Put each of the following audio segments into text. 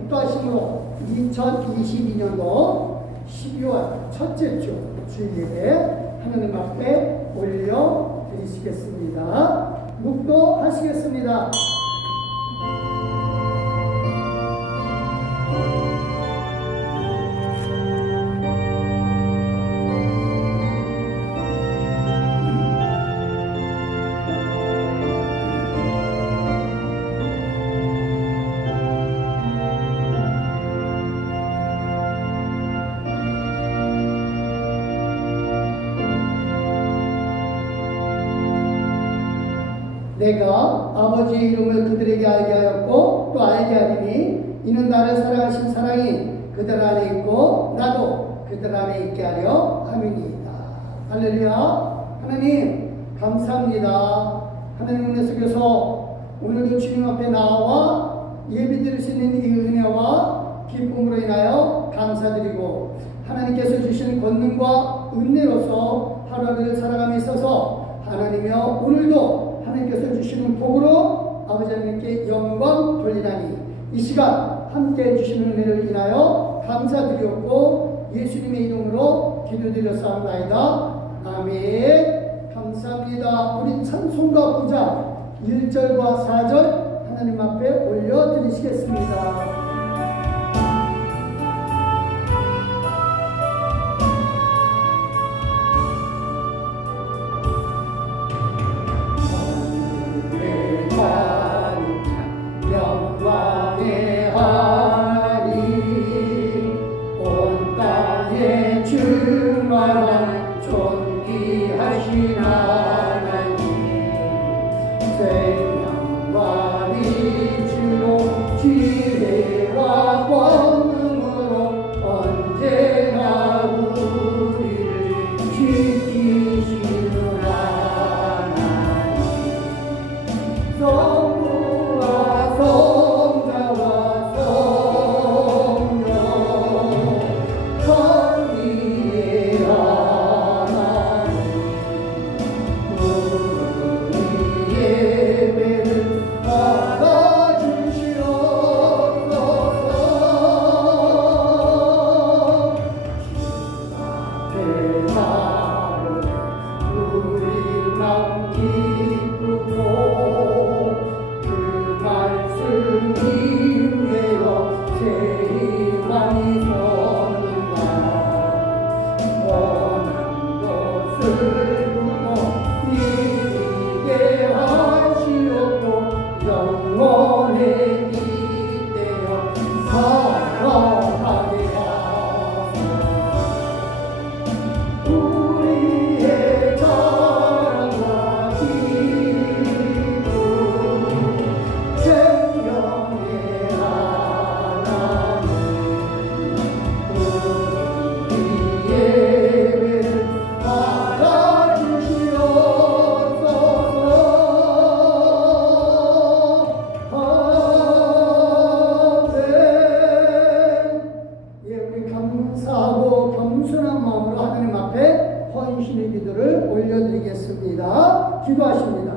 기도하심으로 2022년도 12월 첫째 주 주일에 하나님 앞에 올려드리시겠습니다. 묵도하시겠습니다. 내가 아버지의 이름을 그들에게 알게 하였고 또 알게 하리니 이는 나를 사랑하신 사랑이 그들 안에 있고 나도 그들 안에 있게 하려 함이니이다. 할렐루야. 하나님 감사합니다. 하나님 은혜 속에서 오늘도 주님 앞에 나와 예배 드릴 수 있는 이 은혜와 기쁨으로 인하여 감사드리고 하나님께서 주신 권능과 은혜로서 하루를 살아감에 있어서 하나님이여 오늘도 하나님께서 주시는 복으로 아버지 하나님께 영광 돌리나니 이 시간 함께 해주시는 은혜를 인하여 감사드렸고 예수님의 이름으로 기도드렸사옵나이다. 아멘. 감사합니다. 우리 찬송가 9장 1절과 4절 하나님 앞에 올려드리시겠습니다. 기도하십니다.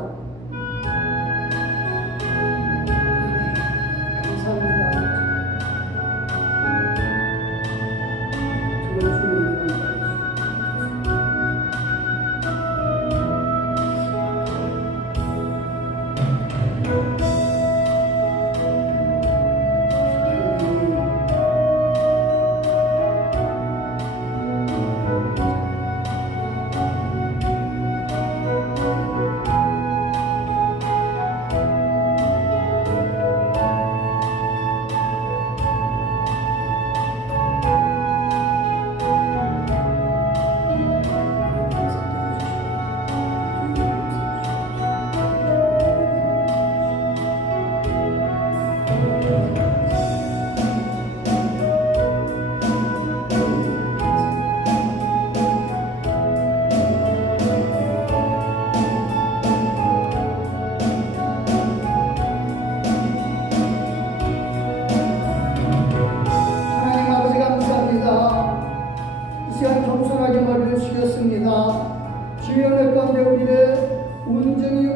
주여 내 가운데 우리의 온전히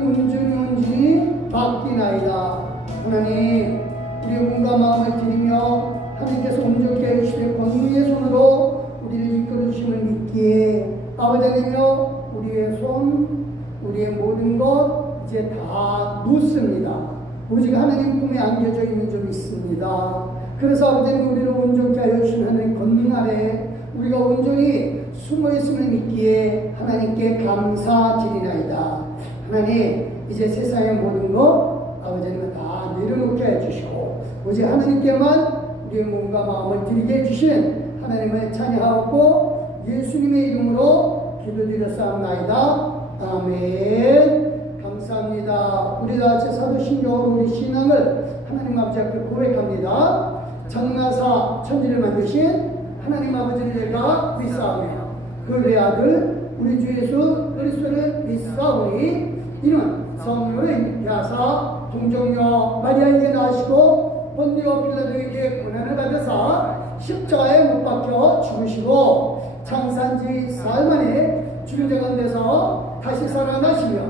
바뀌나이다. 하나님 우리의 몸과 마음을 드리며 하나님께서 온전케 해주시되 권능의 손으로 우리를 이끌어주심을 믿기에 아버지 하나님이여 우리의 손, 우리의 모든 것 이제 다 놓습니다. 오직 하나님 품에 안겨져 있는 점이 있습니다. 그래서 아버지 하나님 우리를 온전케 하여 주신 하나님 권능 아래 우리가 온전히 숨어있음을 믿기에 하나님께 감사드리나이다. 하나님 이제 세상의 모든 것 아버지 하나님 다 내려놓게 해주시고 오직 하나님께만 우리의 몸과 마음을 드리게 해주신 하나님을 찬양하고 예수님의 이름으로 기도드렸사옵나이다. 아멘. 감사합니다. 우리 다 같이 사도신경으로 우리 신앙을 하나님 아버지 앞에 고백합니다. 장나사 천지를 만드신 하나님 아버지를 내가 믿사오며 그 외아들 우리 주 예수 그리스도를 믿사오니 이는 성령을 인도케 하사 동정녀 마리아에게 낳으시고 본디오 빌라도에게 고난을 받으사 십자가에 못 박혀 죽으시고 창산지 사흘 만에 죽은 자 가운데서 다시 살아나시며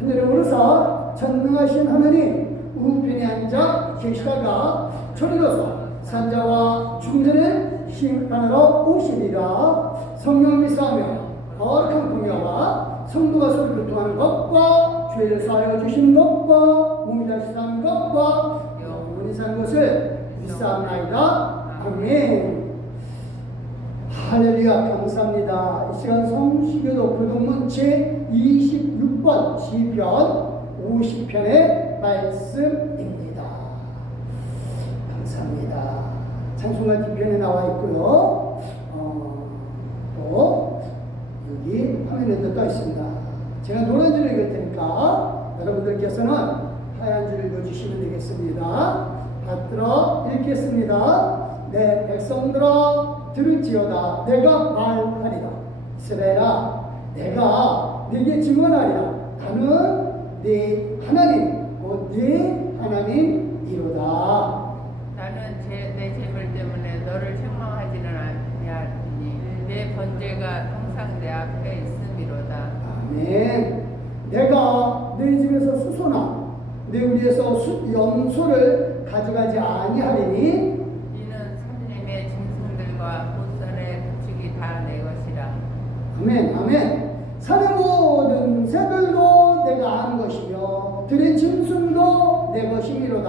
하늘에 오르사 전능하신 하나님 우편에 앉아 계시다가 저리로서 산자와 죽은 자를 심판하러 오시리라. 성령 믿사오며 거룩한 공야와 성도가 서로 교통하는 것과 죄를 사하여 주시는 것과 몸이 다시 사는 것과 영원히 사는 것을 믿사옵나이다. 아멘. 할렐루야. 감사합니다. 이 시간 성시교도 교동문 제26번 시편 50편의 말씀입니다. 감사합니다. 찬송가 뒤편에 나와 있고요. 또 여기 화면에도 떠 있습니다. 제가 노란 줄을 읽을 테니까 여러분들께서는 하얀 줄을 읽어주시면 되겠습니다. 받들어 읽겠습니다. 내 백성들아 들을지어다. 내가 말하리라. 이스라엘아 내가 네게 증언하리라. 나는 네 하나님 곧 네 하나님이로다. 나는 내 죄물 때문에 너를 책망하지는 아니하니 내 번제가 항상 내 앞에 있음이로다. 아멘. 내가 내 집에서 수소나 내 우리에서 염소를 가져가지 아니하리니 이는 선님의 짐승들과 보선의 가축이 다 내 것이라. 아멘. 아멘. 산의 모든 새들도 내가 아는 것이며 들의 짐승도 내 것이미로다.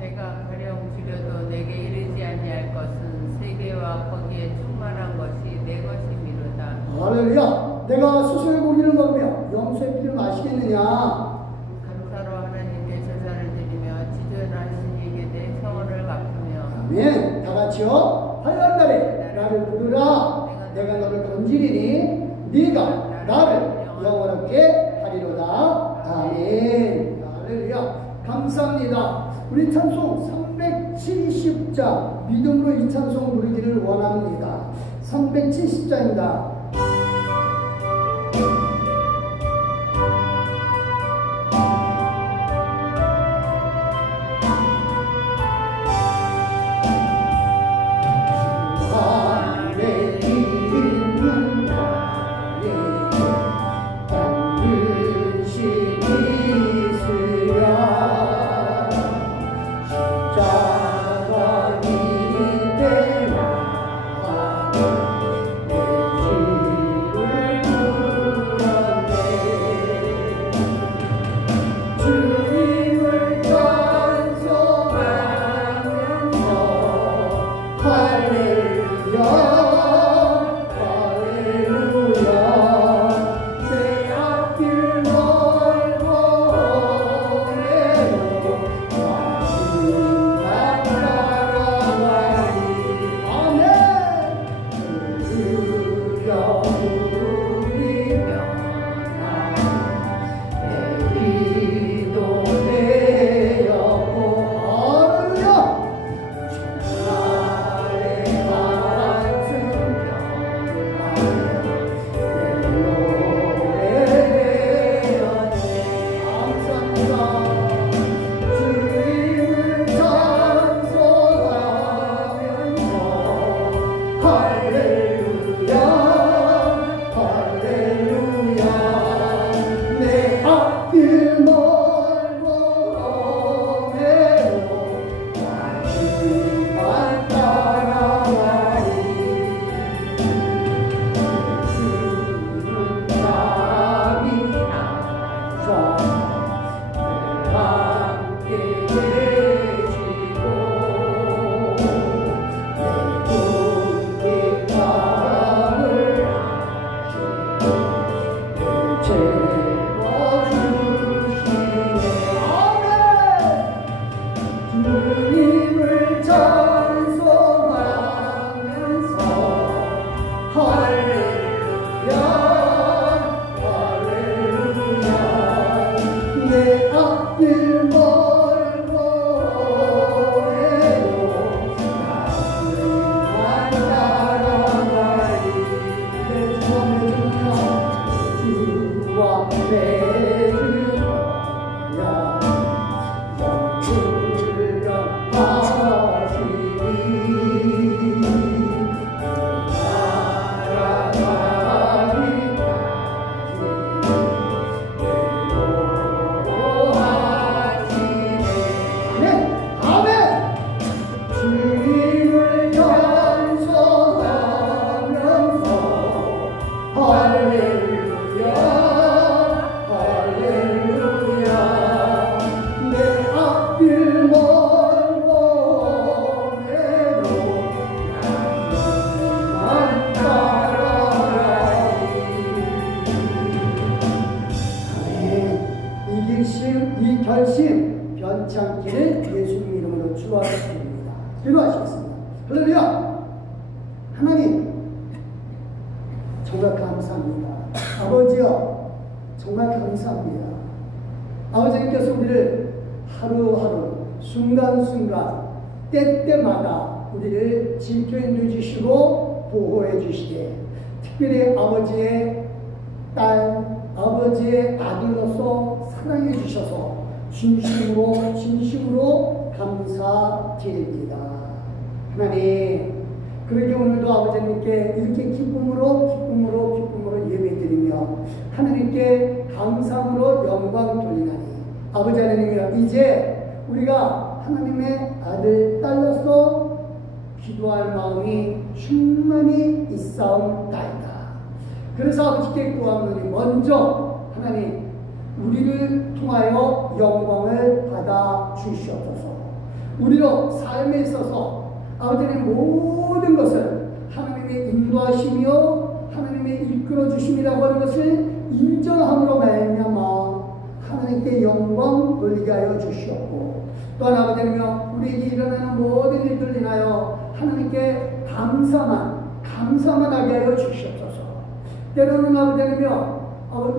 내가 가령 줄여도 내게 이르지 아니할 것은 세계와 거기에 충만한 것이 내 것이미로다. 할렐루야. 내가 수소의 고기를 먹으며 염소의 피를 마시겠느냐. 감사로 하나님께 제사를 드리며 지존하신 이에게 내 성원을 갚으며. 아멘. 다 같이요. 하얀 날에 나를 부르라. 내가 너를 건지리니 네가 나를 영원하게 하리로다. 아멘. 할렐루야. 감사합니다. 우리 찬송 370자 믿음으로 이 찬송 부르기를 원합니다. 370자입니다. 주님을 찬송하면서 할렐루야 할렐루야 내 앞길 먼 곳에도 난 따라가리. 이 결심 변찮기를 예수님 이름으로 축원드립니다. 기도하시겠습니다. 할렐루야. 하나님 정말 감사합니다. 아버지여 정말 감사합니다. 아버지께서 우리를 하루하루 순간순간 때때마다 우리를 지켜해 주시고 보호해 주시되 특별히 아버지의 딸 아버지의 아들로서 사랑해 주셔서 진심으로 감사드립니다. 하나님 그러게 오늘도 아버지님께 이렇게 기쁨으로 예배드리며 하나님께 감사함으로 영광 돌리나니 아버지 하나님이여 이제 우리가 하나님의 아들 딸로서 기도할 마음이 충만히 있사옵나이다. 그래서 아버지께 구하노니 먼저 하나님 우리를 통하여 영광을 받아 주시옵소서. 우리로 삶에 있어서 아버지의 모든 것을 하나님의 인도하시며 하나님의 이끌어 주심이라고 하는 것을 인정함으로 말미암아 하나님께 영광 돌리게 하여 주시옵고 또한 아버지님여 우리에게 일어나는 모든 일들 인하여 하나님께 감사만 하게 하여 주시옵소서. 때로는 아버지님여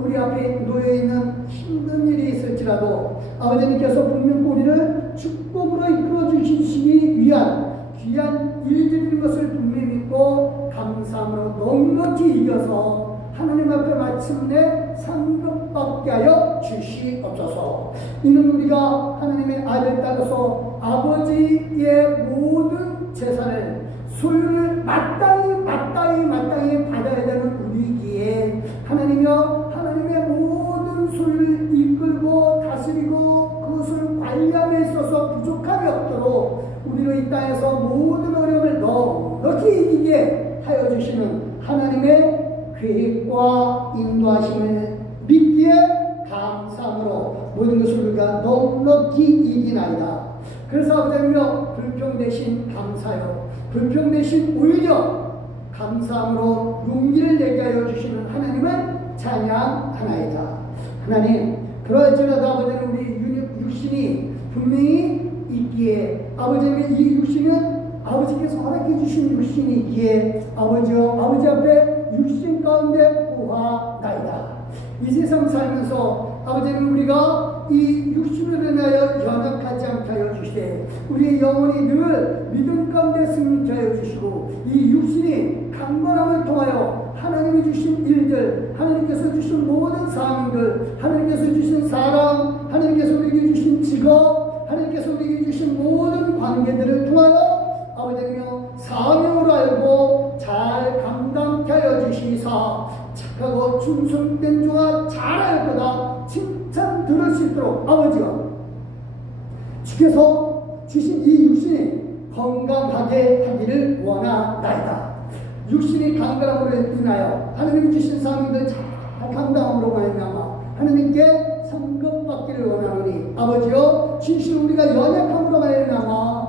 우리 앞에 놓여있는 힘든 일이 있을지라도 아버지님께서 분명 우리를 축복으로 이끌어 주시기 위한 귀한 일들인 것을 분명히 믿고 감사함으로 넉넉히 이겨서 하나님 앞에 마침내 상급받게 하여 주시옵소서. 이는 우리가 하나님의 아들 따라서 아버지의 모든 재산을 소유를 마땅히 받아야 되는 우리기에 하나님이여 하나님의 모든 소유를 이끌고 다스리고 그것을 관리함에 있어서 부족함이 없도록 우리로 이 땅에서 모든 어려움을 넉넉히 이기게 하여 주시는 하나님의 계획과 인도하심을 믿기에 감사함으로 모든 것을 우리가 넉넉히 이기나이다. 그래서 아버지여 불평되신 감사요 불평되신 오히려 감사함으로 용기를 내게 하여 주시는 하나님을 찬양하나이다. 하나님 그럴지라도 아버지는 우리 육신이 분명히 있기에 아버지의 이 육신은 아버지께서 허락해 주신 육신이 있기에 아버지여 아버지 앞에 육신 가운데 고하나이다. 이 세상 살면서 아버지는 우리가 이 육신으로 인하여 연약하지 않게 하여 주시되 우리의 영혼이 늘 믿음 가운데 승리케 하여 주시고 이 육신이 강건함을 통하여 하나님이 주신 일들 하나님께서 주신 모든 사명들 하나님께서 주신 사랑 하나님께서 우리에게 주신 직업 하나님께서 우리에게 주신 모든 관계들을 통하여 아버지여 사명으로 알고 잘 감당케 하여 주시사 착하고 충성된 자가 잘할 거다 칭찬 들을 수 있도록 아버지여 주께서 주신 이 육신이 건강하게 하기를 원하나이다. 육신이 강건함으로 인하여 하나님이 주신 사명들 잘 감당함으로 말미암아 하나님께 상급받기를 원하노니 아버지여 진실 우리가 연약함으로 말미암아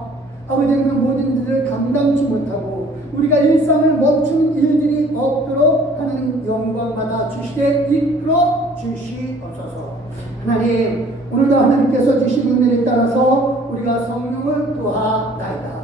아버지는 그 모든 일들을 감당치 못하고 우리가 일상을 멈추는 일들이 없도록 하나님 영광받아 주시되 이끌어 주시옵소서. 하나님 오늘도 하나님께서 주신 은혜에 따라서 우리가 성령을 구하나이다.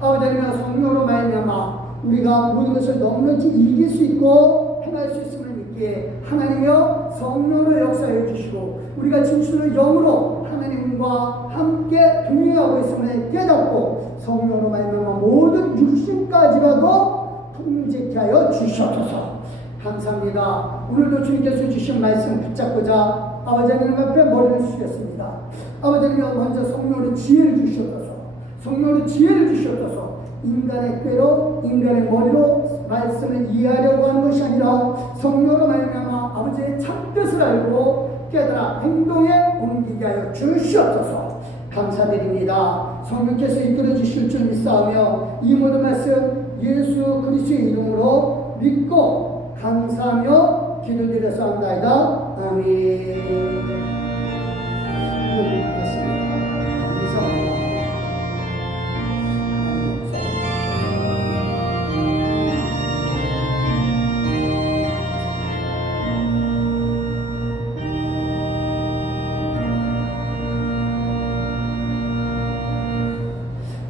아버지는 성령으로 말미암아 우리가 모든 것을 넉넉히 이길 수 있고 행할 수 있음을 믿기에 하나님이여 성령으로 역사해 주시고 우리가 진실로 영으로 하나님과 함께 동행하고 있음을 깨닫고 성령으로 말미암아 모든 육신까지라도 통제케 하여 주시옵소서. 감사합니다. 오늘도 주님께서 주신 말씀 붙잡고자 아버지 하나님 앞에 머리를 숙였습니다. 아버지 하나님 먼저 성령으로 지혜를 주시옵소서. 성령으로 지혜를 주시옵소서. 인간의 꾀로 인간의 머리로 말씀을 이해하려고 하는 것이 아니라 성령으로 말미암아 아버지의 참뜻을 알고 깨달아 행동에 옮기게 하여 주시옵소서. 감사드립니다. 성령께서 이끌어 주실 줄 믿사오며 이 모든 말씀 예수 그리스도의 이름으로 믿고 감사하며 기도드렸사옵나이다. 아멘.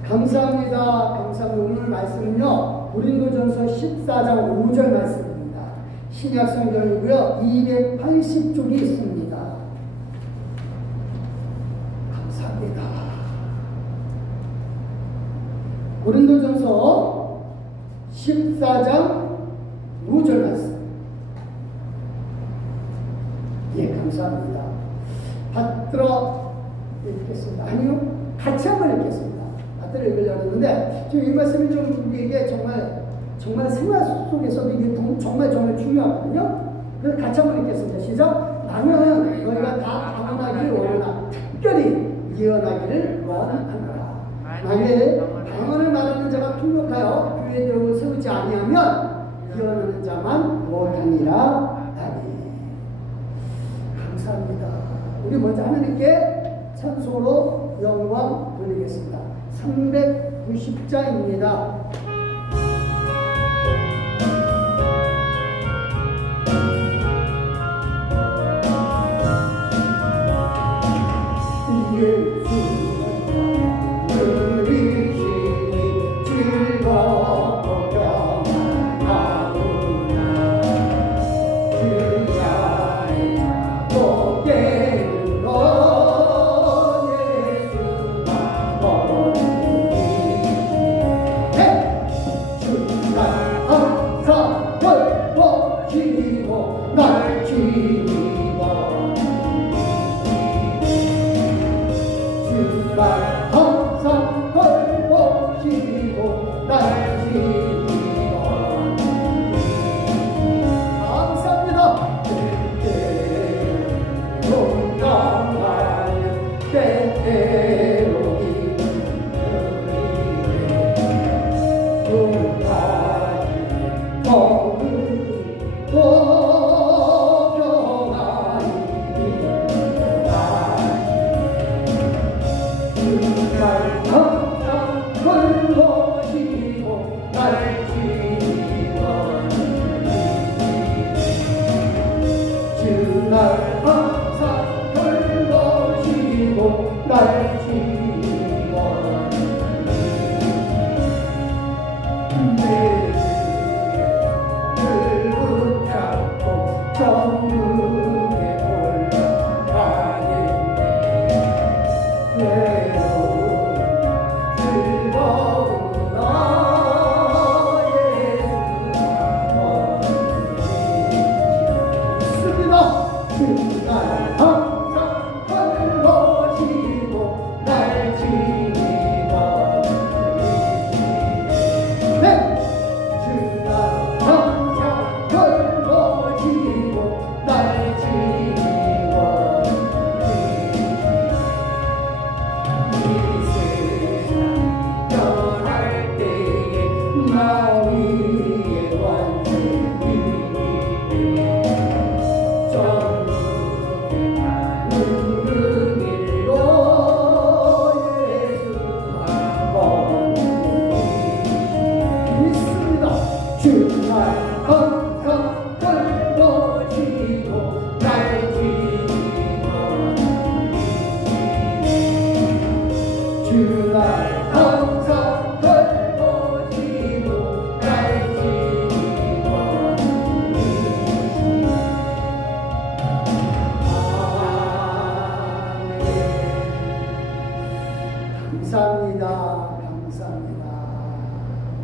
감사합니다. 감사합니다. 오늘 말씀은요, 고린도전서 14장 5절 말씀입니다. 신약 성경이고요, 280쪽이 있습니다. 감사합니다. 고린도전서 14장 5절 말씀. 예, 감사합니다. 받들어 읽겠습니다. 아니요, 같이 한번 읽겠습니다. 받들어 읽으려고 했는데, 지금 이 말씀이 좀 이게 정말 생활 속에서도 이게 정말 중요하거든요. 그래서 같이 한번 읽겠습니다. 시작. 나는 너희가 다 방언하기를 원하나 특별히 예언하기를 원하노라. 만일 방언을 말하는 자가 통역하여 교회의 대우를 세우지 아니하면 예언하는 자만 못하니라. 아멘. 감사합니다. 우리 먼저 하나님께 찬송으로 영광 돌리겠습니다. 390자입니다.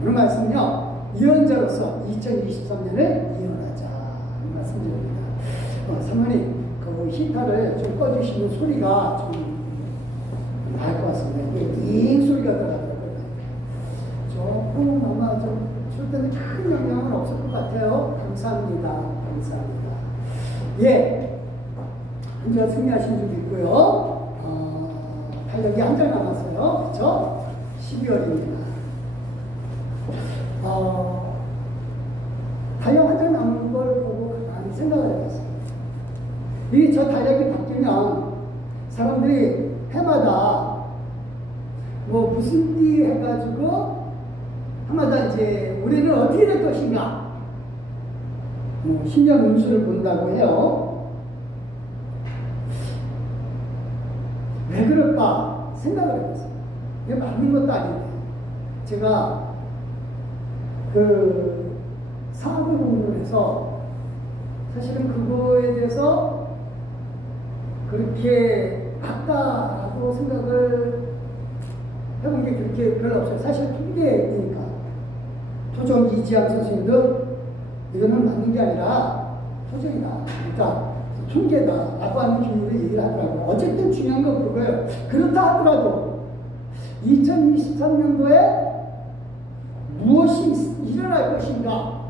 오늘 말씀은요, 예언자로서 2023년을 예언하자. 이 말씀드립니다. 사모님, 그 히터를 좀 꺼주시는 소리가 좀 나을 것 같습니다. 잉 소리가 들어가더라고요. 조금 아마 줄 때는 큰 영향은 없을 것 같아요. 감사합니다. 감사합니다. 예. 혼자 승리하신 줄 믿고요. 달력이 한 달 남았어요. 그쵸? 12월입니다. 달력 한 달 남은 걸 보고 많이 생각을 해봤어요. 이 저 달력이 바뀌면 사람들이 해마다 뭐 무슨 띠 해가지고 해마다 이제 올해는 어떻게 될 것인가 신년 운수를 본다고 해요. 왜 그럴까 생각을 해봤어요. 이게 맞는 것도 아닌데 제가 그 사학을 공부를 해서 사실은 그거에 대해서 그렇게 맞다라고 생각을 해본 게 그렇게 별로 없어요. 사실 통계니까 토종 이지암 선생님도 이거는 맞는 게 아니라 토종이다. 그러니까 통계다 라고 하는 비율을 얘기를 하더라고요. 어쨌든 중요한 건 그거예요. 그렇다 하더라도 2023년도에 무엇이 일어날 것인가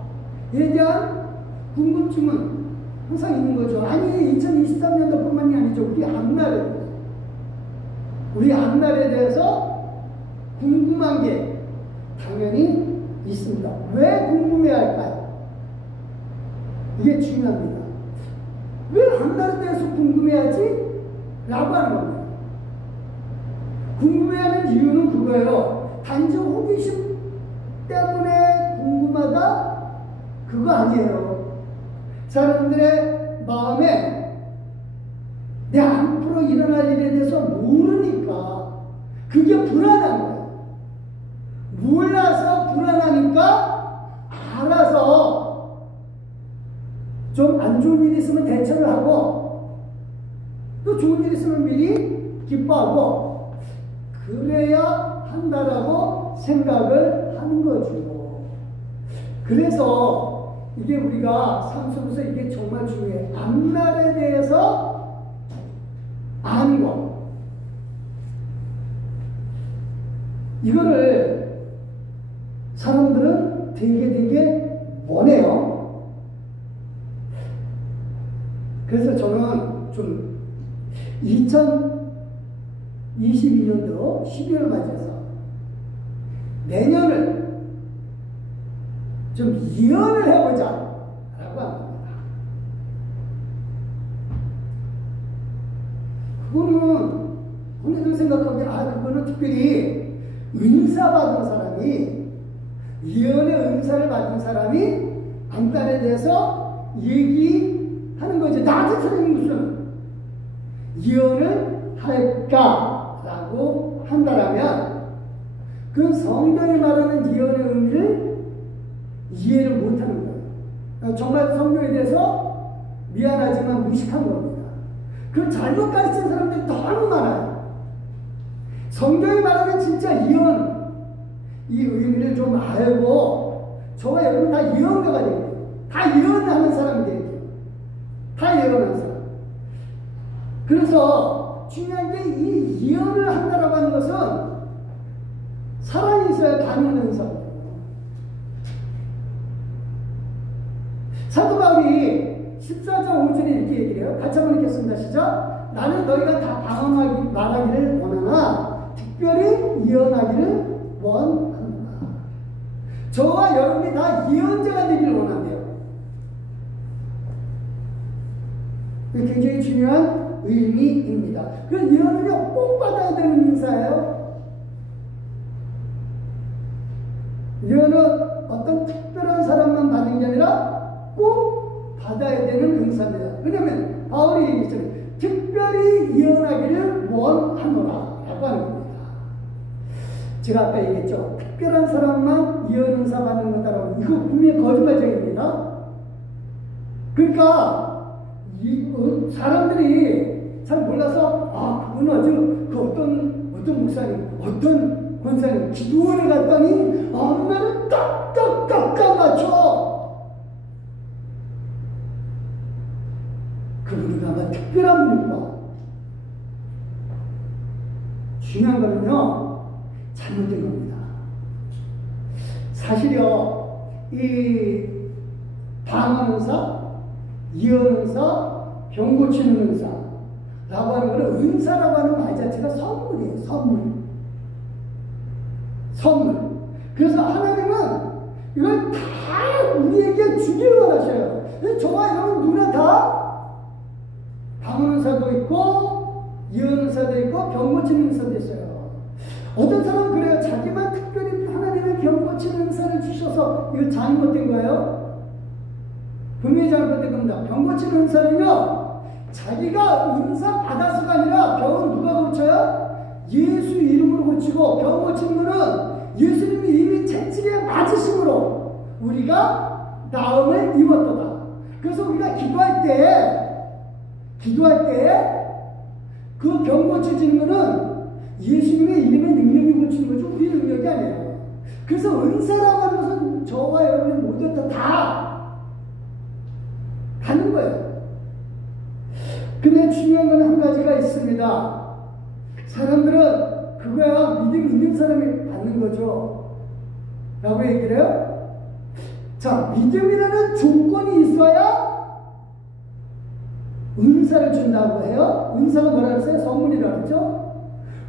에 대한 궁금증은 항상 있는 거죠. 아니 2023년도뿐만이 아니죠. 우리 앞날에 대해서 궁금한 게 당연히 있습니다. 왜 궁금해야 할까요? 이게 중요합니다. 왜 앞날에 대해서 궁금해야지? 라고 하는 겁니다. 궁금해하는 이유는 그거예요. 단지 호기심 때문에 궁금하다? 그거 아니에요. 사람들의 마음에 내 앞으로 일어날 일에 대해서 모르니까 그게 불안한 거예요. 몰라서 불안하니까 알아서 좀 안 좋은 일이 있으면 대처를 하고 또 좋은 일이 있으면 미리 기뻐하고 그래야 한다라고 생각을 하는 거죠. 그래서 이게 우리가 삶 속에서 이게 정말 중요해. 앞날에 대해서 아는 거. 이거를 사람들은 되게 원해요. 그래서 저는 좀 2022년도 12월 맞이해서 내년을 좀 예언을 해보자 라고 합니다. 그거는 본인들 생각하기에 그거는 특별히 은사 받은 사람이 예언의 은사를 받은 사람이 앞날에 대해서 얘기하는 거지. 나 같은 사람이 무슨 예언을 할까라고 한다라면 그 성경이 말하는 예언의 의미를 이해를 못하는 거예요. 정말 성경에 대해서 미안하지만 무식한 겁니다. 그 잘못 가르친 사람들이 너무 많아요. 성경이 말하는 진짜 예언, 이 의미를 좀 알고 저와 여러분 다 예언가가 되겠죠. 다 예언하는 사람이 되겠죠. 다 예언하는 사람. 그래서 중요한 게 이 예언을 한다라고 하는 것은 사랑이 있어야 가능한 사람. 사도 바울이 14장 5절에 이렇게 얘기를 해요. 같이 한번 읽겠습니다. 시작. 나는 너희가 다 방언하기 말하기를 원하나 특별히 예언하기를 원하노라. 저와 여러분이 다 예언자가 되기를 원한대요. 굉장히 중요한 의미입니다. 그 예언을 꼭 받아야 되는 인사예요. 예언은 어떤 특별한 사람만 받는 게 아니라 꼭 받아야 되는 은사입니다. 왜냐하면 바울이 얘기했잖아요. 특별히 예언하기를 원하노라 라고 하는 겁니다. 제가 아까 얘기했죠. 특별한 사람만 예언 은사 받는 거다라고. 이거 분명히 거짓말쟁입니다. 그러니까 사람들이 잘 몰라서 그건 아주 그 어떤 목사님, 어떤 권사님 기도원에 갔더니 엄마는 딱딱딱딱 맞춰. 그분이 아마 특별한 분일 거야. 중요한 거는요, 잘못된 겁니다. 사실요, 이 방언 은사, 예언 은사, 병 고치는 은사, 라고 하는 것은 은사라고 하는 말 자체가 선물이에요. 선물. 그래서 하나님은 이걸 다 우리에게 주기를 원하셔요. 저와 여러분 누구나 다 방언 은사도 있고 예언 은사도 있고 병 고치는 은사도 있어요. 어떤 사람은 그래요. 자기만 특별히 하나님의 병 고치는 은사를 주셔서 이거 잘못된 거예요. 분명히 잘못된 겁니다. 병 고치는 은사는요, 자기가 은사 받아서가 아니라 병은 누가 고쳐요? 예수 이름으로 고치고, 병 고치는 거는 예수님이 이미 채찍에 맞으심으로 우리가 나음을 입었도다. 그래서 우리가 기도할 때 그 병 고쳐지는 거는 예수님의 이름의 능력이 고치는 거죠. 우리 능력이 아니에요. 그래서 은사라고 하는 것은 저와 여러분이 모두 다 가는 거예요. 근데 중요한 건 한 가지가 있습니다. 사람들은 그거야 믿음 있는 사람이 받는 거죠 라고 얘기를 해요. 자, 믿음이라는 조건이 있어야 은사를 준다고 해요. 은사가 뭐라 그랬어요? 선물이라고 그랬죠?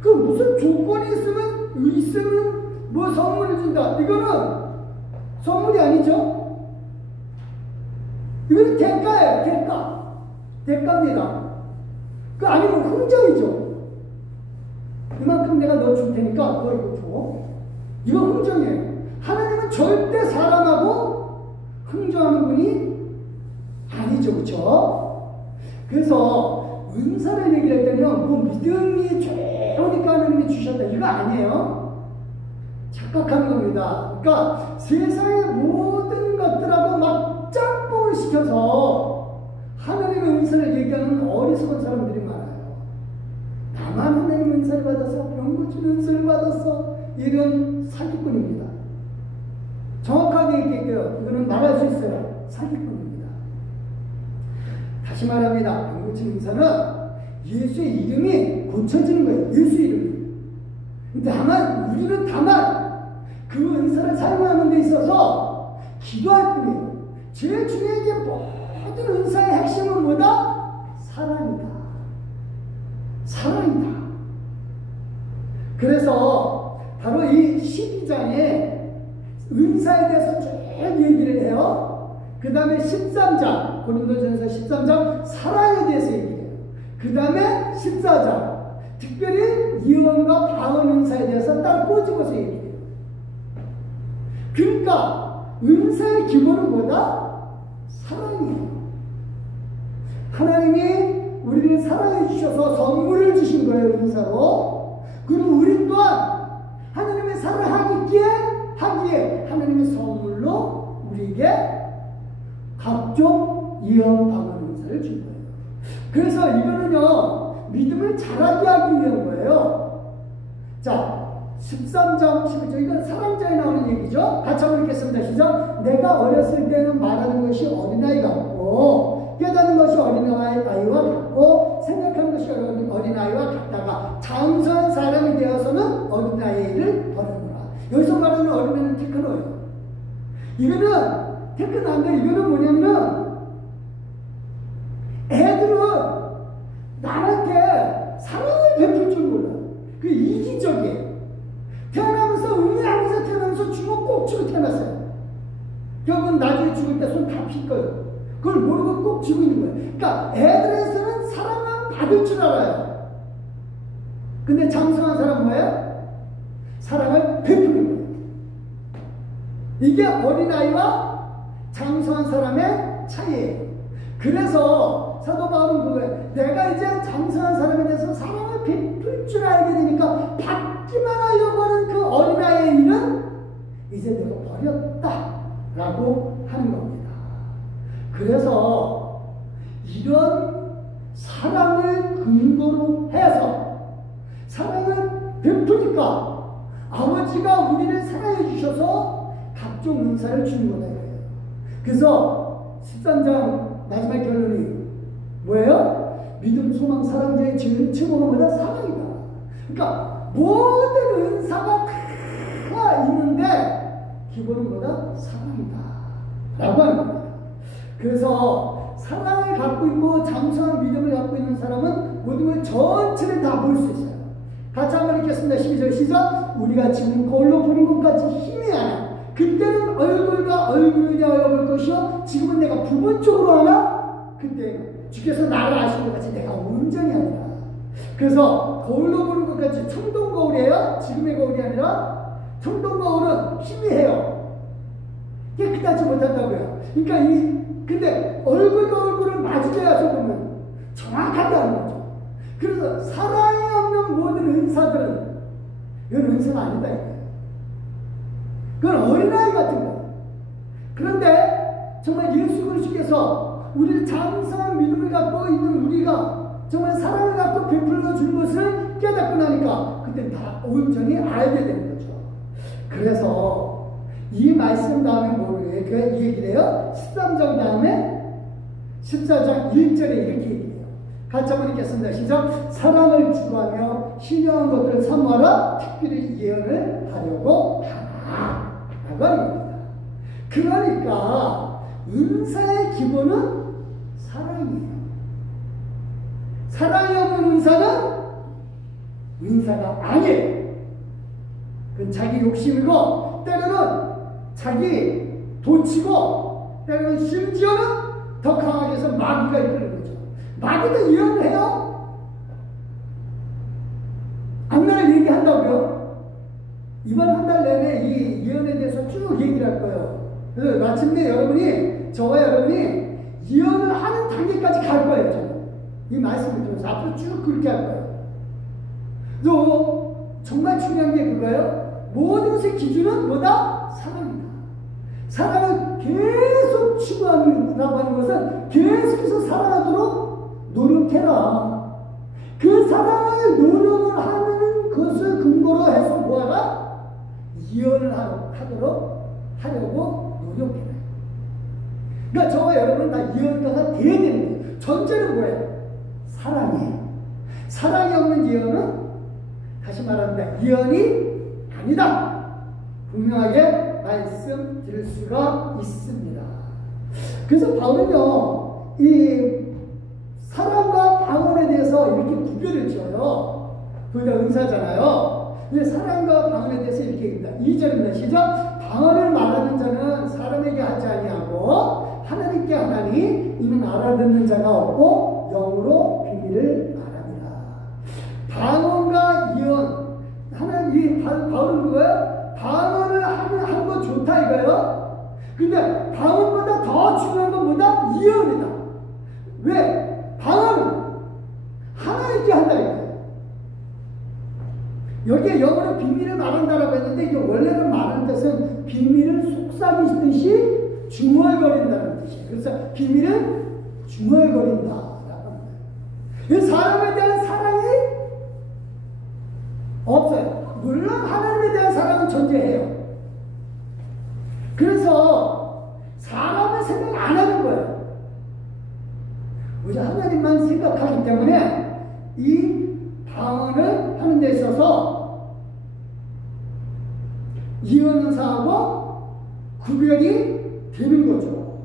그 무슨 조건이 있으면 뭐 선물을 준다. 이거는 선물이 아니죠? 이거는 대가예요. 대가입니다. 그 아니면 흥정이죠. 이만큼 내가 너 줄 테니까 너 이거 줘. 이거 흥정이에요. 하나님은 절대 사람하고 흥정하는 분이 아니죠. 그렇죠? 그래서 은사를 얘기할 때는 뭐 믿음이 좋으니까 하나님이 주셨다 이거 아니에요. 착각하는 겁니다. 그러니까 세상의 모든 것들하고 막 짬뽕을 시켜서 하나님의 은사를 얘기하는 어리석은 사람들이 많아요. 나만 하나님의 은사를 받아서 병 고치는 은사를 받았어. 이런 사기꾼입니다. 정확하게 얘기할게요. 이거는 말할 수 있어요. 사기꾼입니다. 다시 말합니다. 병 고치는 은사는 예수의 이름이 고쳐지는 거예요. 예수 이름이. 우리는 다만 그 은사를 사용하는 데 있어서 기도할 뿐이에요. 제일 중요한 게 모든 은사의 핵심은 뭐다? 사랑이다. 그래서 바로 이 12장에 은사에 대해서 쭉 얘기를 해요. 그 다음에 13장, 고린도전서 13장 사랑에 대해서 얘기해요. 그 다음에 14장 특별히 예언과 방언 은사에 대해서 딱 꼬집어서 얘기해요. 그러니까 은사의 기본은 뭐다? 사랑이에요. 하나님이 우리를 사랑해 주셔서 선물을 주신 거예요. 은사로. 그리고 우리 또한 하나님의 사랑하기에 하나님의 선물로 우리에게 각종 예언 방언 은사를 준 거예요. 그래서 이거는요 믿음을 자라게 하기 위한 거예요. 자, 13장 11절 이건 사랑자에 나오는 얘기죠. 같이 한번 읽겠습니다. 시작. 내가 어렸을 때는 말하는 것이 어린아이 같고 깨닫는 것이 어린아이와 같고 생각하는 것이 어린아이와 같다가 장성한 사람이 되어서는 어린아이를 버리노라. 여기서 말하는 어린아이는 테크노예요. 이거는 테크노인데 이거는 뭐냐면은 애들은 남한테 사랑을 베풀 줄 몰라. 그 이기적이에요. 태어나면서 응애하면서 태어나면서 주먹 꼭 쥐고 태어났어요. 결국은 나중에 죽을 때 손 다 필 거예요. 그걸 모르고 꼭 쥐고 있는 거예요. 그러니까 애들에서는 사랑만 받을 줄 알아요. 근데 장성한 사람은 뭐예요? 사랑을 베푸는 거예요. 이게 어린아이와 장성한 사람의 차이예요. 그래서 사도 바울은 그거예요. 내가 이제 장성한 사람에 대해서 사랑을 베풀 줄 알게 되니까 받기만 하려고 하는 그 어린아이의 일은 이제 내가 버렸다라고 하는 겁니다. 그래서 이런 사랑을 근거로 해서 사랑을 베푸니까 아버지가 우리를 사랑해 주셔서 각종 은사를 주는 거다. 그래서 13장 마지막 결론이 뭐예요? 믿음, 소망, 사랑자의 최고가 뭐다? 사랑이다. 그러니까 모든 은사가 다 있는데 기본은 뭐다? 사랑이다 라고 하는 겁니다. 그래서 사랑을 갖고 있고 잠수한 믿음을 갖고 있는 사람은 모든 걸 전체를 다 볼 수 있어요. 같이 한번 읽겠습니다. 12절 시작. 우리가 지금 거울로 보는 것까지 힘이 하나. 그때는 얼굴과 얼굴을 대하여 볼 것이요. 지금은 내가 부분적으로 하나. 그때 주께서 나를 아시는 것 같이 내가 온전히 하리라. 그래서 거울로 보는 것까지 청동 거울이에요. 지금의 거울이 아니라 청동 거울은 희미해요. 깨끗하지 못한다고요. 그러니까 근데 얼굴과 얼굴을 마주대어서 보면 정확하다는 거죠. 그래서 사랑이 없는 모든 은사들은 이건 은사가 아니다 이거예요. 그건 어린아이 같은 거예요. 그런데 정말 예수 그리스도께서 우리를 장성한 믿음을 갖고 있는 우리가 정말 사랑을 갖고 베풀어 준 것을 깨닫고 나니까 그때 다 온전히 알게 되는 거죠. 그래서 이 말씀 다음에 뭐예요? 이 얘기를 해요. 13장 다음에 14장 1절에 이렇게 얘기해요. 같이 한번 읽겠습니다. 시작. 사랑을 추구하며 신령한 것들을 사모하라. 특별히 예언을 하려고 하라. 라고 합니다. 그러니까 은사의 기본은 사랑이에요. 사랑이 없는 은사는 은사가 아니에요. 그건 자기 욕심이고 때로는 자기 도치고 때로는 심지어는 더 강하게 해서 마귀가 이끄는 거죠. 마귀도 예언을 해요. 앞날 얘기한다고요. 이번 한 달 내내 이 예언에 대해서 쭉 얘기를 할 거예요. 그래서 마침내 여러분이 저와 여러분이 예언을 하는 단계까지 갈 거예요. 저는. 이 말씀을 통해서 앞으로 쭉 그렇게 할 거예요. 또 정말 중요한 게 그거예요. 모든 것의 기준은 뭐다? 사랑입니다. 사랑을 계속 추구한다고 하는 것은 계속해서 사랑하도록 노력해라. 그 사랑을 노력을 하는 것을 근거로 해서 뭐하라? 예언을 하려고 노력해라. 그러니까 저와 여러분은 다 예언가가 돼야 되는 거예요. 전제는 뭐예요? 사랑이에요. 사랑이 없는 예언은 다시 말합니다. 예언이 아니다. 분명하게 말씀드릴 수가 있습니다. 그래서 바울은요, 이 사랑과 방언에 대해서 이렇게 구별을 지어요. 둘 다 은사잖아요. 근데 사랑과 방언에 대해서 이렇게 얘기합니다. 2절입니다. 시작. 방언을 말하는 자는 사람에게 하지 아니하고 하나님께 하나니 이는 알아듣는 자가 없고 영으로 비밀을 말합니다. 방언과 예언. 바울은 그거예요? 방언을 하는 거 좋다 이거예요? 근데 방언보다 더 중요한 건 뭐다? 예언이다. 왜? 방언은 하나님께 한다 이거예요. 여기에 영어로 비밀을 말한다라고 했는데 이게 원래는 말하는 뜻은 비밀을 속삭이듯이 중얼거린다는 뜻이에요. 그래서 비밀은 중얼거린다라고 합니다. 사람에 대한 사랑이 없어요. 물론 하나님에 대한 사랑은 존재해요. 그래서 사람을 생각 안 하는 거예요. 오직 하나님만 생각하기 때문에 이 방언을 하는 데 있어서 예언사하고 구별이 되는 거죠.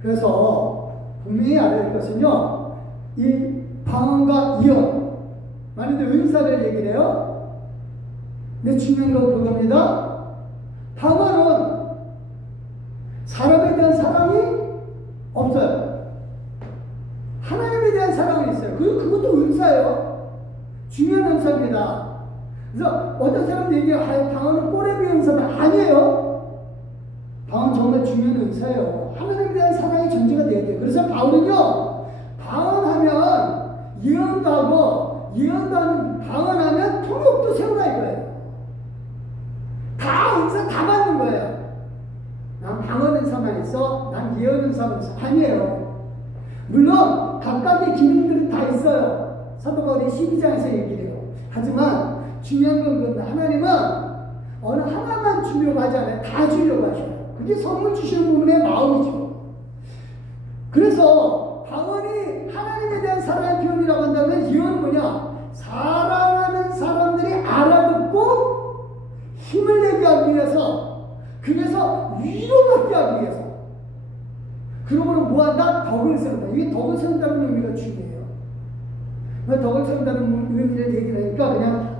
그래서 분명히 알아야 할 것은요, 이 방언과 예언, 만약에 은사를 얘기를 해요. 근데 중요한 건 그겁니다. 방언은 사람에 대한 사랑이 없어요. 하나님에 대한 사랑은 있어요. 그것도 은사예요. 중요한 은사입니다. 그래서 어떤 사람들이 얘기해요. 방언은 꼬레비 은사다. 아니에요. 방언 정말 중요한 은사예요. 하나님에 대한 사랑이 전제가 돼야 돼요. 그래서 바울은요, 방언하면 예언도 하고, 예언도 하는 방언하면 통역도 세우라 이거예요. 다 은사 다 받는 거예요. 난 방언 은사만 있어. 난 예언 은사만 있어. 아니에요. 물론 각각의 기능들은 다 있어요. 사도 바울이 12장에서 얘기를 해요. 하지만 중요한 건 하나님은 어느 하나만 주려고 하지 않아요. 다 주려고 하셔요. 그게 선물 주시는 부분의 마음이죠. 그래서 방언이 하나님에 대한 사랑의 표현이라고 한다면 예언은 뭐냐? 사랑하는 사람들이 알아듣고 힘을 내게 하기 위해서, 그래서 위로받게 하기 위해서, 그러므로 뭐한다? 덕을 세운다. 이게 덕을 세운다는 의미가 중요해요. 덕을 세운다는 의미를 얘기를 하니까 그냥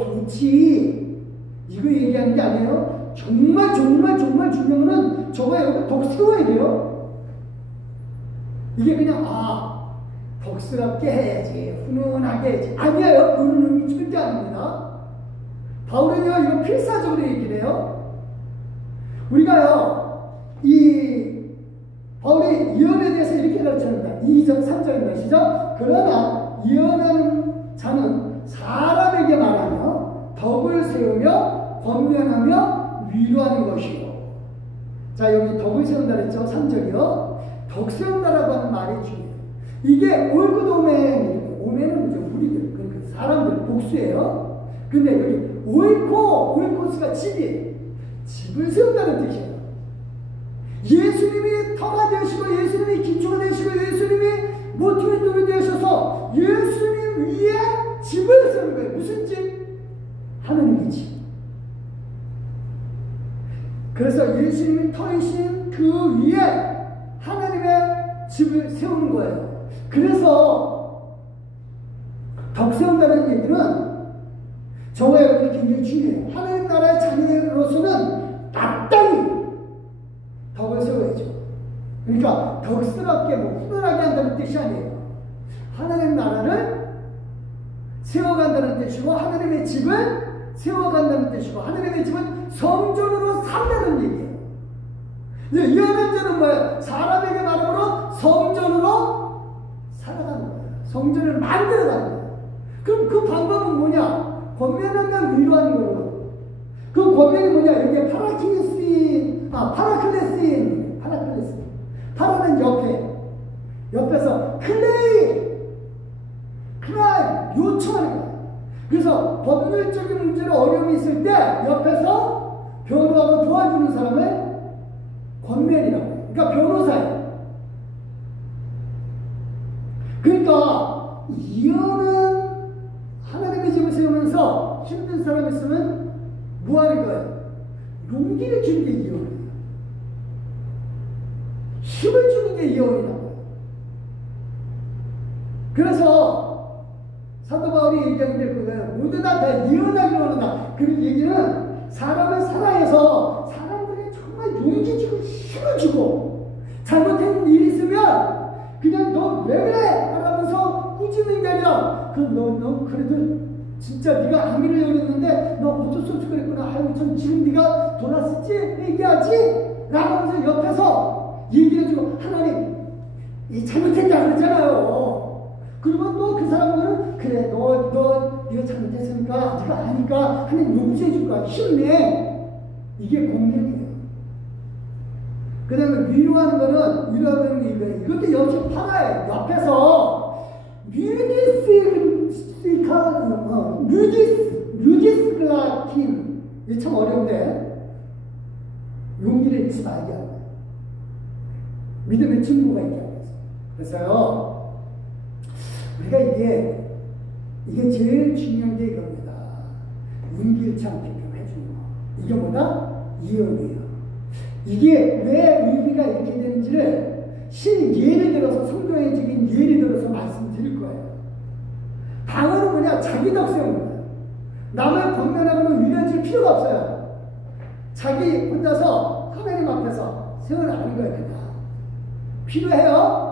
좋지 이거 얘기하는 게 아니에요. 정말 중요한 거는 저거 여러분 덕 세워야 돼요. 이게 그냥 덕스럽게 해야지, 훈훈하게 해야지. 아니에요. 그런 의미 절대 아닙니다. 바울은요, 이거 필사적으로 얘기를 해요. 우리가요, 바울이 예언에 대해서 이렇게 가르쳤습니다. 2절, 3절입니다. 시작. 그러나 예언하는 자는 사람에게 말하며 덕을 세우며 권면하며 위로하는 것이요. 자, 여기 덕을 세운다 그랬죠? 3절이요. 덕 세운다라고 하는 말이 중요해요. 이게 오메는 우리들, 그러니까 사람들 복수예요. 근데 여기 오이코스가 집을 세운다는 뜻이에요. 예수님이 터가 되시고 예수님이 기초가 되시고 예수님이 모티베이터가 되셔서 예수님 위에 집을 세우는 거예요. 무슨 집? 하나님의 집. 그래서 예수님이 터이신 그 위에 하나님의 집을 세우는 거예요. 그래서 덕 세운다는 얘기는 저와 여러분이 굉장히 중요해요. 하나님 나라의 자녀로서는 마땅히 덕을 세워야죠. 그러니까 덕스럽게 훈훈하게 한다는 뜻이 아니에요. 하나님 나라를 세워간다는 뜻이고 하나님의 집을 세워간다는 뜻이고 하나님의 집은 성전으로 산다는 얘기예요. 예언한 자는 뭐예요? 사람에게 말함으로 성전으로 살아가는 거예요. 성전을 만들어가는 거예요. 그럼 그 방법은 뭐냐? 권면하면 위로하는 거예요. 그 권면이 뭐냐? 여기에 파라클레스인. 파라는 옆에서 크라이 요청하는 거예요. 그래서 법률적인 문제로 어려움이 있을 때 옆에서 변호하고 도와주는 사람을 권면이라고 해요. 그러니까 변호사예요. 그러니까 예언은 하나님의 집을 세우면서 힘든 사람이 있으면 뭐 하는 거예요? 용기를 주는 게 예언이에요. 힘을 주는 게 예언이라고요. 그래서 사도 바울이 얘기하는데 그거예요. 모두 다 예언하기로 하는다. 그 얘기는 사람을 살아해서 사람들에게 정말 용기 주고 힘을 주고 잘못된 일이 있으면 그냥 너 왜 그래? 하면서 꾸짖는 게 아니라 너 그래도 진짜 네가 악의를 여겼는데 너 어쩔 수 없이 그랬구나. 아유 전 지금 네가 돌았을지 얘기하지? 라고 하면서 옆에서 얘기해주고 하나님 이 잘못했다 그러잖아요. 그러면 또 그 사람들은 그래 네가 잘못했으니까 네가 아니까 하나님 용서해 줄 거야. 힘내. 이게 공명이에요. 그 다음에 위로하는 거는 위로하는 게 이거예요. 이것도 역시 파라예요. 옆에서 뮤디스클라킨 이게 참 어려운데 용기를 잃지 말게 하고 믿음의 증거가 있게 하고 있어요. 그래서요 우리가 이게 제일 중요한 게 이겁니다. 용기 잃지 않게끔 해주는 거. 이게 뭐다? 예언이에요. 이게 왜 의미가 이렇게 되는지를 예를 들어서 성경에 적인 예를 들어서 말씀드릴 거예요. 방어는 뭐냐? 자기 덕 세우는 거예요. 남을 권면하거나 위로해줄 필요가 없어요. 자기 혼자서 하나님 앞에서 세워나가는 거예요. 그냥 필요해요.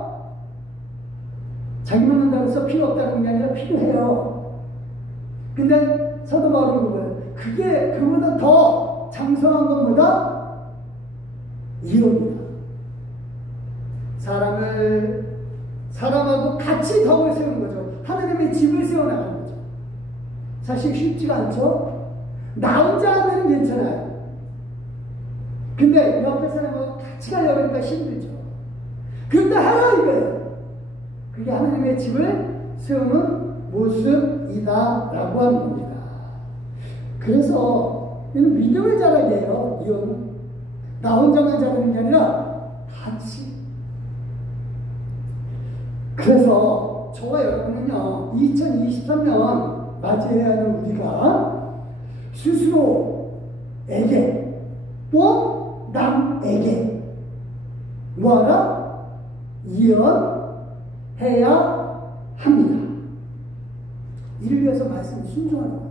자기만 한다고 해서 필요 없다는 게 아니라 필요해요. 근데 사도 바울이 뭐예요? 그게 그보다 더 장성한 건 뭐다? 이혼이다. 사람하고 같이 덕을 세우는 거죠. 하나님의 집을 세워나가는 거죠. 사실 쉽지가 않죠? 나 혼자 하면 괜찮아요. 근데 옆에 사람하고 같이 가려고 하니까 힘들죠. 그런데 하라 이거예요. 그게 하나님의 집을 세우는 모습이다라고 하는 겁니다. 그래서 이는 믿음을 자라게 해요. 이혼은 나 혼자만 자라는 게 아니라 같이. 그래서 저와 여러분은요 2023년 맞이해야 하는 우리가 스스로에게 또 남에게 뭐하라? 이언해야 합니다. 이를 위해서 말씀을 순종하는 거예요.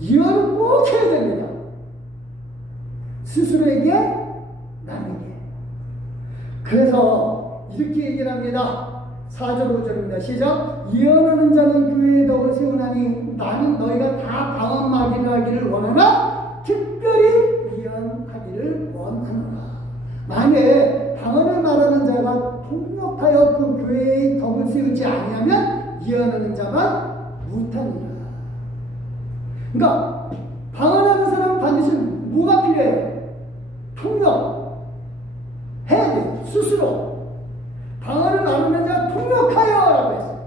이언을 꼭 해야 됩니다. 스스로에게, 남에게. 그래서 이렇게 얘기를 합니다. 4절 5절입니다. 시작. 이언하는 자는 교회의 덕을 세우나니 나는 너희가 다 방언 말기를 하기를 원하나 특별히 이언하기를 원하노라. 만약에 방언을 말하는 자가 통역하여 그 교회의 덕을 세우지 아니하면 이언하는 자만 못하니라. 그러니까 방언하는 사람은 반드시 뭐가 필요해요? 통역 해야 돼요. 스스로 방언을 말하는 자 통역하여 라고 했어요.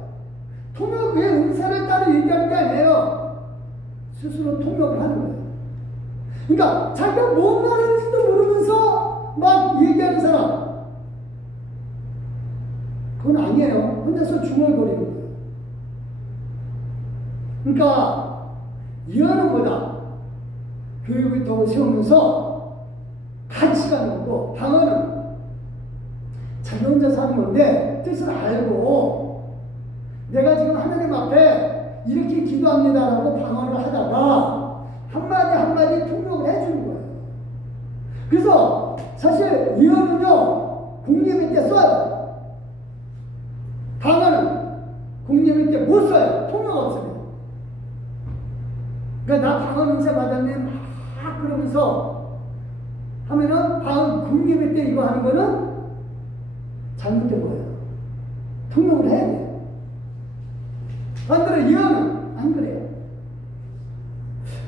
통역 왜 은사를 따로 얘기하는 게 아니에요. 스스로 통역을 하는 거예요. 그러니까 자기가 뭔 말인지도 모르면서 막 얘기하는 사람, 그건 아니에요. 혼자서 중얼거리는 거예요. 그러니까 이언은 뭐다? 교육의 덕을 세우면서 같이 가는 거고, 방언은 자기 혼자 사는 건데 뜻을 알고 내가 지금 하나님 앞에 이렇게 기도합니다라고 방언을 하다가 한마디 한마디 통역을 해주는 거예요. 그래서 사실 이언은요 공예배 때 써요. 방언은 공예배 때 못 써요. 통역 없으면. 그러니까 나 방언 은사 받았네 막 그러면서 하면은 방언 공예배 때 이거 하는 거는 잘못된 거예요. 통역을 해야 돼요. 반대로 이언은 안 그래요.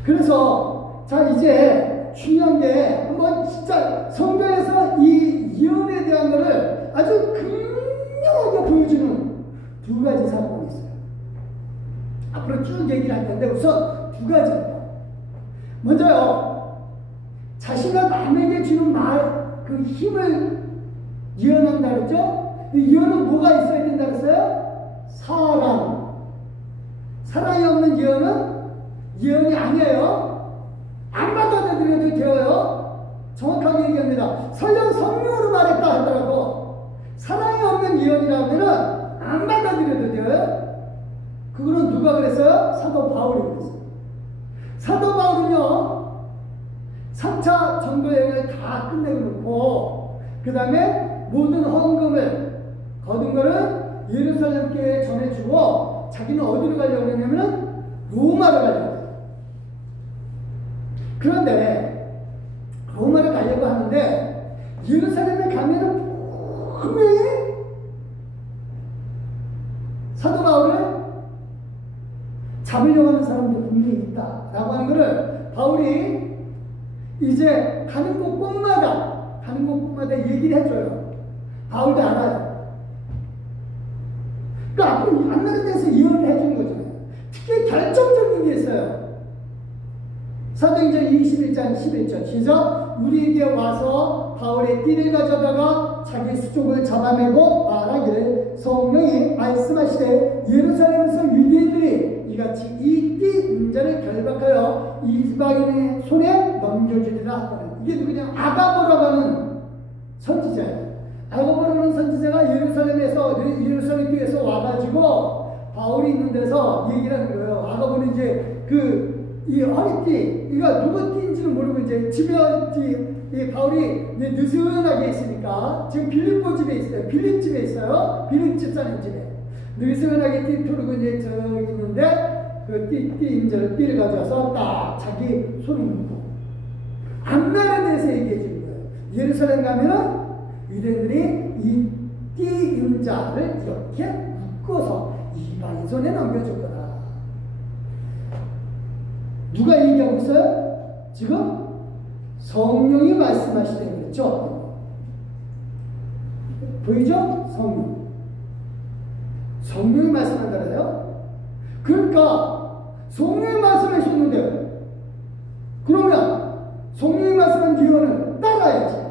그래서 자 이제 중요한 게 한번 진짜 성경에서 이 이언에 대한 거를 아주 극명하게 보여주는 두 가지 사건이 있어요. 앞으로 쭉 얘기를 할 텐데 우선 두 가지입니다. 먼저요, 자신과 남에게 주는 말 그 힘을 이언한다 그랬죠? 이 이언은 뭐가 있어야 된다 그랬어요? 사랑이 없는 이언은 이언이 아니에요. 안 받아들여도 돼요. 정확하게 얘기합니다. 설령 성령으로 말했다 하더라도 사랑이 없는 이언이라 하면은 안 받아들여도 돼요. 그거는 누가 그랬어요? 사도 바울이 그랬어요. 사도 바울은요 3차 전도 여행을 다 끝내고 놓고 그 다음에 모든 헌금을 거둔 거를 예루살렘 교회에 전해주고 자기는 어디로 가려고 했냐면은 로마로 가려고 해요. 그런데 로마를 가려고 하는데 예루살렘에 가면은 분명히 사도 바울을 잡으려고 하는 사람도 분명히 있다라고 하는 거를 바울이 이제 가는 곳곳마다 얘기를 해줘요. 바울도 알아요. 그러니까 앞으로 안 나는 데서 이혼을 해주는 거잖아요. 특히 결정적인 게 있어요. 사도행전 21장 11절 시작. 우리에게 와서 바울의 띠를 가져다가 자기 수족을 잡아내고 말하기를 성령이 말씀하시되 예루살렘에서 유대인들이 이같이 이 띠 인자를 결박하여 이방인의 손에 넘겨주리라 하더라. 이게 누구냐? 아가보라고 하는 선지자예요. 아가보라는 선지자가 예루살렘 교회에서 와가지고 바울이 있는 데서 얘기를 하는 거예요. 아가보는 이제 이 허리띠, 이거 누구 띠인지는 모르고 이제 집에 바울이 이제 느슨하게 있으니까 지금 빌립보 집에 있어요. 빌립 집에 있어요. 빌립 집사님 집에 느슨하게 띠 두르고 이제 저기 있는데 그 띠인자를 띠를 가져와서 딱 자기 손을 묶고 앞날에 대해서 얘기해 주는 거예요. 예루살렘 가면은 유대인들이 이 띠인자를 이렇게 묶어서 이방인 손에 넘겨줄 거다. 누가 얘기하고 있어요? 지금 성령이 말씀하시되 그랬죠? 보이죠? 성령이 말씀한다래요? 그러니까 성령이 말씀하셨는데 그러면 성령이 말씀한 기원을 따라야지.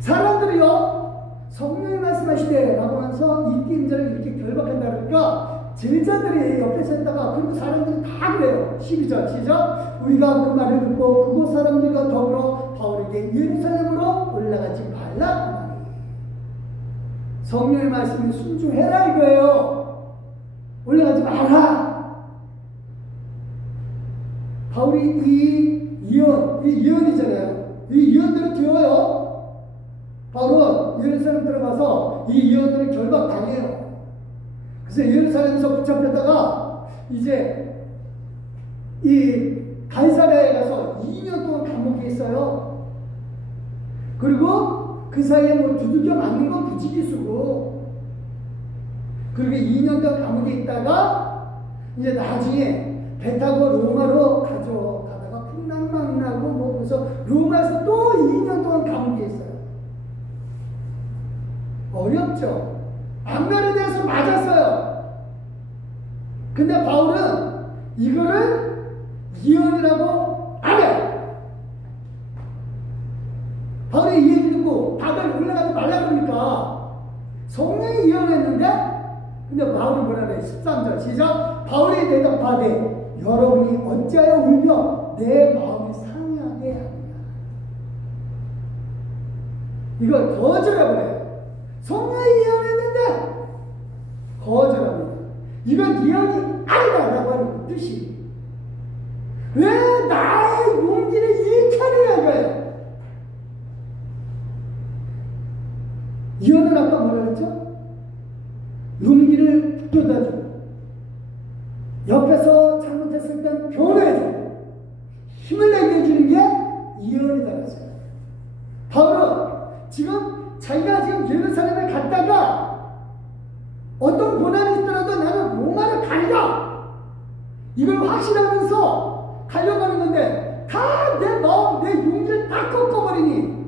사람들이요 성령이 말씀하시되 라고 하면서 이 띠인자를 이렇게 결박한다 그러니까 제자들이 옆에 섰다가 그리고 사람들이 다 그래요. 12절 시작. 우리가 그 말을 듣고 그곳 사람들과 더불어 바울에게 예루살렘으로 올라가지 말라. 성령의 말씀에 순종해라 이거예요. 올라가지 마라. 바울이 이 예언이잖아요. 이 예언들을 들어요. 바울은 예루살렘 들어가서 이 예언들을 결박당해요. 그래서 예루살렘에서 붙잡혔다가 이제 이 가이사랴에 가서 2년 동안 감옥에 있어요. 그리고 그 사이에 뭐 두들겨 맞는 건 부지기수고, 그리고 2년 동안 감옥에 있다가 이제 나중에 배 타고 로마로 가다가 풍랑만 나고 뭐 그래서 로마에서 또 2년 동안 감옥에 있어요. 어렵죠. 악면에 대해서 맞았어요. 근데 바울은 이거를 예언이라고 안 해요. 바울이 이 얘기 듣고 다들 올라가지 말라 그러니까 성령이 예언했는데, 근데 바울이 뭐라 그래? 13절 시작. 바울이 대답하되 여러분이 어찌하여 울며 내 마음이 상하게 하느냐. 이걸 거절해버려요. 성령이 예언했는데 거절합니다. 이건 예언이 아니다라고 하는 뜻이. 왜 나의 용기를 잃게 이거예요. 예언은 아까 뭐라 그랬죠? 용기를 북돋아주고 옆에서 잘못했을 땐 변호해주고 힘을 내게 해주는 게 예언이다 그랬어요. 바울은 자기가 지금 예루살렘에 갔다가 어떤 고난이 있더라도 나는 로마를 가리라 이걸 확신하면서 가려고 하는 건데 다 내 마음, 내 용기를 다 꺾어버리니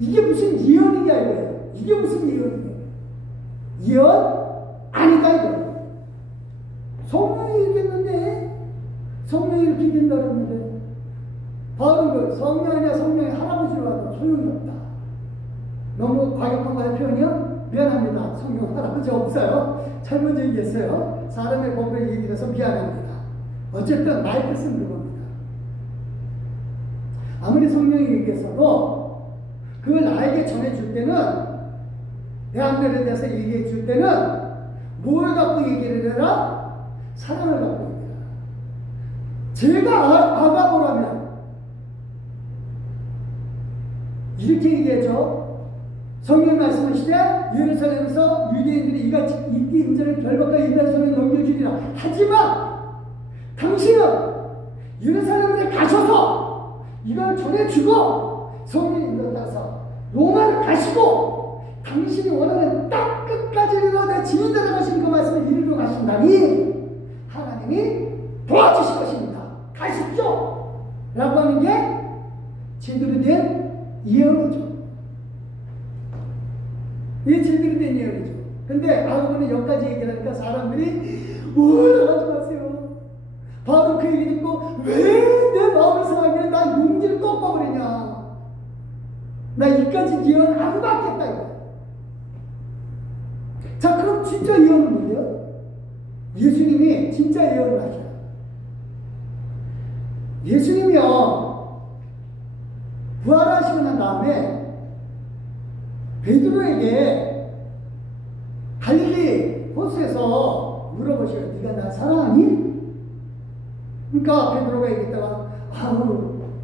이게 무슨 예언이냐 이거예요. 이게 무슨 예언이냐. 예언? 아니다 이거. 성령이 얘기했는데 성령이 이렇게 된다 그러는데 바울은 그 성령이냐 성령의 할아버지로 하도 소용이 없다. 너무 과격한가요 표현이요? 미안합니다. 성령 할아버지 없어요. 잘못 얘기했어요. 사람의 법을 얘기해서 미안합니다. 어쨌든 말 뜻은 그겁니다. 아무리 성령이 얘기했어도 그걸 나에게 전해줄 때는 내 안면에 대해서 얘기해 줄 때는 뭘 갖고 얘기를 해라? 사랑을 갖고 얘기해라. 제가 아가보라면 이렇게 얘기하죠. 성경 말씀하시되 예루살렘에서 유대인들이 이같이 인기 인자를 결박과 인자의 손에 넘겨주리라. 하지만 당신은 예루살렘에 가셔서 이걸 전해주고 성령이 일어나서 로마를 가시고 당신이 원하는 딱 끝까지 이르러 내 진인대로 가신 그 말씀을 이루러 가신다니 하나님이 도와주실 것입니다. 가십시오! 라고 하는 게 제대로 된 예언이죠. 이게 제대로 된 예언이죠. 근데 바울은 여기까지 얘기를 하니까 사람들이 올라가지 마세요. 바울은 그 얘기 듣고 왜 내 마음을 상하게 나 용기를 꺾어버리냐. 나 이까지 예언 안 받겠다 이거. 자 그럼 진짜 예언은 뭐예요? 예수님이 진짜 예언을 하셔요. 예수님이요 부활하시고 난 다음에 베드로에게 갈릴리 호수에서 물어보셔요. 네가 나 사랑하니? 그러니까 베드로가 얘기했다가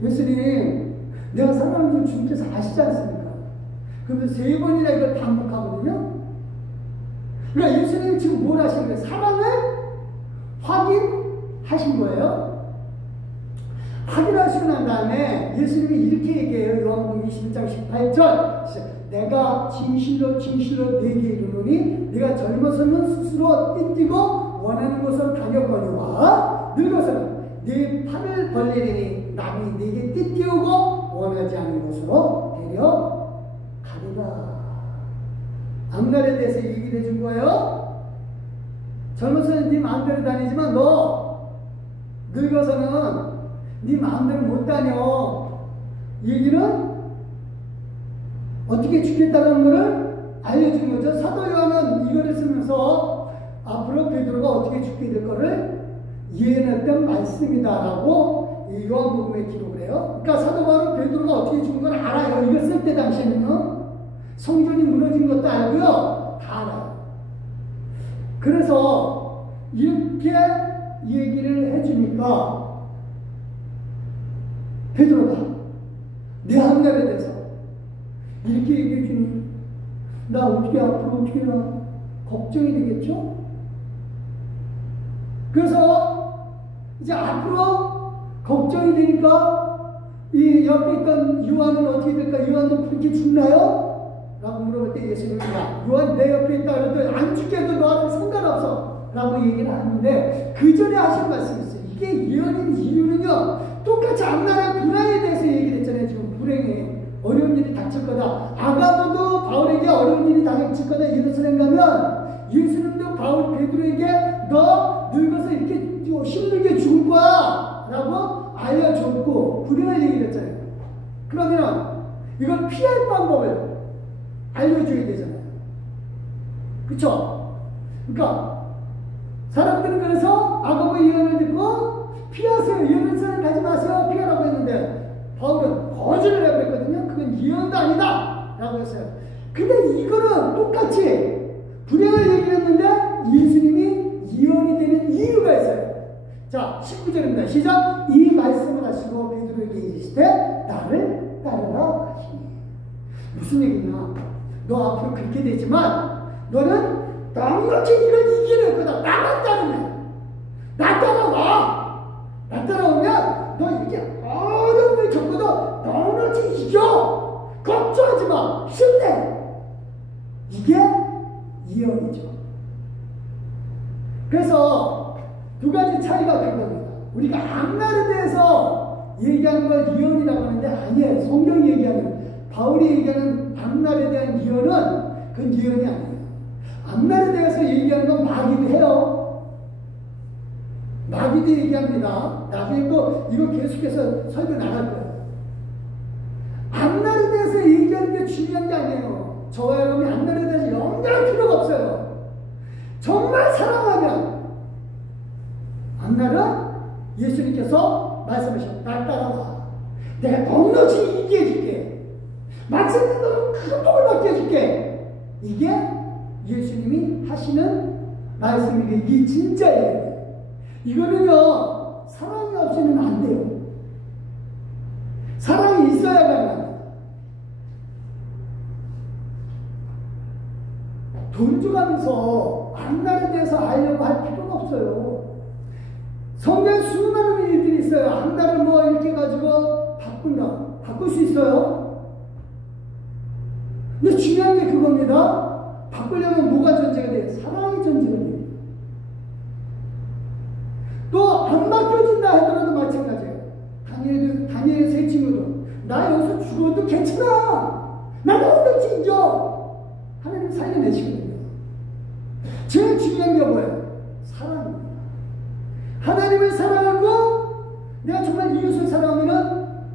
예수님 내가 사랑하는 줄 주님께서 아시지 않습니까? 그러면 3번이나 이걸 반복하거든요. 그러니까 예수님이 지금 뭘 하신 거예요? 사랑을 확인하신 거예요. 확인하시고 난 다음에 예수님이 이렇게 얘기해요. 요한복음 21장 18절 내가 진실로 진실로 네게 이르노니 네가 젊어서는 스스로 띠뛰고 원하는 곳으로 다녀거니와 늙어서는 네 팔을 벌리리니 남이 네게 띠뛰우고 원하지 않는 곳으로 데려가리라. 앞날에 대해서 얘기를 해준 거예요. 젊어서는 네 마음대로 다니지만 너 늙어서는 네 마음대로 못 다녀. 얘기는 어떻게 죽겠다는 것을 알려주는 거죠. 사도 요한은 이거를 쓰면서 앞으로 베드로가 어떻게 죽게 될 거를 예언했던 말씀이다라고 이 요한복음에 기록을 해요. 그러니까 사도 바울은 베드로가 어떻게 죽은 걸 알아요. 이거 쓸 때 당시에는요. 성전이 무너진 것도 알고요. 다 알아요. 그래서 이렇게 얘기를 해주니까 베드로가 내 한날에 대해서 이렇게 얘기해 주니 나 어떻게 앞으로 어떻게 해야 걱정이 되겠죠? 그래서 이제 앞으로 걱정이 되니까 이 옆에 있던 요한은 어떻게 될까? 요한도 그렇게 죽나요? 라고 물어볼 때 예수님이 요한 내 옆에 있다 그랬더니 안 죽게도 너하고 상관없어 라고 얘기를 하는데 그 전에 하신 말씀이 있어요. 이게 예언인 이유는요, 똑같이 앞나라 불황에 대해서 얘기를 했잖아요. 지금 불행에 어려운 일이 닥칠 거다. 아가도도 바울에게 어려운 일이 닥칠 거다. 예루살렘 가면 예수님도 바울 베드로에게 너 늙어서 이렇게 힘들게 죽을 거야 라고 알려줬고 불행을 얘기를 했잖아요. 그러면 이걸 피할 방법을 알려줘야 되잖아요. 그쵸? 그러니까 사람들은 그래서 아가보의 예언을 듣고 피하세요. 예루살렘 가지 마세요. 피하라고 했는데 바울은 거절을 해버렸거든요. 그건 예언도 아니다 라고 했어요. 근데 이거는 똑같이 불행을 얘기했는데 예수님이 예언이 되는 이유가 있어요. 자, 19절입니다. 시작. 이 말씀을 하시고 베드로에게 이르시되 나를 따르라 하시니. 무슨 얘기냐? 너 앞으로 그렇게 되지만 너는 넉넉히 이걸 이겨낼 거다. 나만 따르면. 나 따라와. 나 따라오면 너 이렇게 어려움을 겪어도 넉넉히 이겨. 걱정하지 마. 힘내. 이게 예언이죠. 그래서 두 가지 차이가 그겁니다. 우리가 앞날에 대해서 얘기하는 걸 예언이라고 하는데 아니에요. 성경이 얘기하는, 바울이 얘기하는 앞날에 대한 예언은 그건 예언이 아니에요. 앞날에 대해서 얘기하는 건 마귀도 해요. 마귀도 얘기합니다. 나중에 또 이거 계속해서 설교 나갈 거예요. 앞날에 대해서 얘기하는 게 중요한 게 아니에요. 저와 여러분이 앞날에 대해서 염려할 필요가 없어요. 정말 사랑하면 앞날은 예수님께서 말씀하셨다. 날 따라와. 내가 넉넉히 이기게 해줄게. 마침내 너는 큰 복을 받게 해줄게. 이게 예수님이 하시는 말씀이고 이게 진짜예요. 이거는요, 사랑이 없이는 안 돼요. 사랑이 있어야 가능합니다. 돈 줘가면서 앞날에 대해서 알려고 할 필요가 없어요. 성경에 수많은 일들이 있어요. 앞날을 뭐 이렇게 가지고 바꾼다. 바꿀 수 있어요. 근데 중요한 게 그겁니다. 바꾸려면 뭐가 전제가 돼요? 사랑이 전제가 돼요. 또 안 맡겨진다 하더라도 마찬가지예요. 다니엘의 세 친구도 나 여기서 죽어도 괜찮아. 나는 언제든지 이겨. 하나님 살려내시거든요. 제일 중요한 게 뭐예요? 사랑입니다. 하나님을 사랑하고 내가 정말 이웃을 사랑하면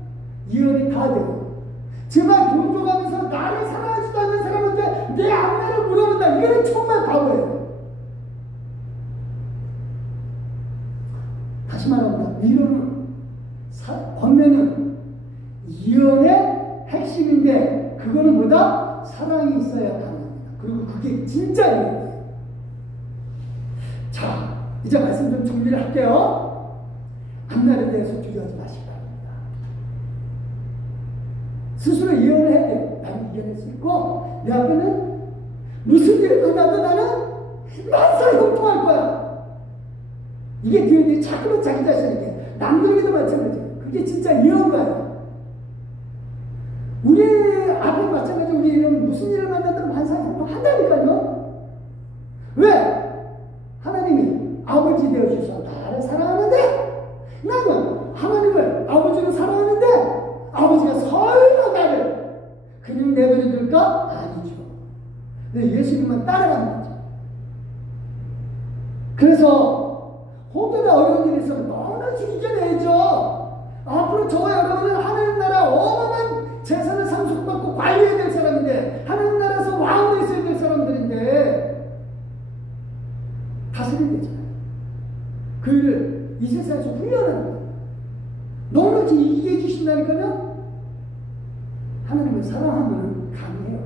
예언이 다 돼요. 제발 돈 줘가면서 나를 사랑하지도 않는 사람한테 내 앞날을 물어본다. 이거는 정말 바보예요. 다시 말합니다. 이론은 권면은 예언의 핵심인데 그거는 뭐다? 사랑이 있어야 가능합니다. 그리고 그게 진짜 예언이에요. 자, 이제 말씀 좀 정리를 할게요. 앞날에 대해서 두려워하지 마시기 바랍니다. 스스로 예언을 해야 돼요. 나는 이겨낼 수 있고 내 앞에는 무슨 일이 끝나도 나는 만사히 형통할 거야. 이게 뒤에 자꾸만 자기 자신에게 남들에게도 마찬가지예요. 그게 진짜 예언가예요. 우리 앞에 마찬가지로 우리는 무슨 일을 만나든 만사히 형통한다니까요. 왜? 하나님이 아버지 되어주셔서 나를 사랑하는데 나는 하나님을 아버지로 사랑하는데 아버지가 설마 나를 그냥 내버려둘까? 아니죠. 근데 예수님만 따라가는 거죠. 그래서 혹여나 어려운 일이 있으면 넉넉히 이겨내죠. 앞으로 저와 여러분은 하나님 나라 어마어마한 재산을 상속받고 관리해야 될 사람인데 하나님 나라에서 왕으로 있어야 될 사람들인데 우리에게 주신다니까요. 하나님을 사랑하면 가능해요.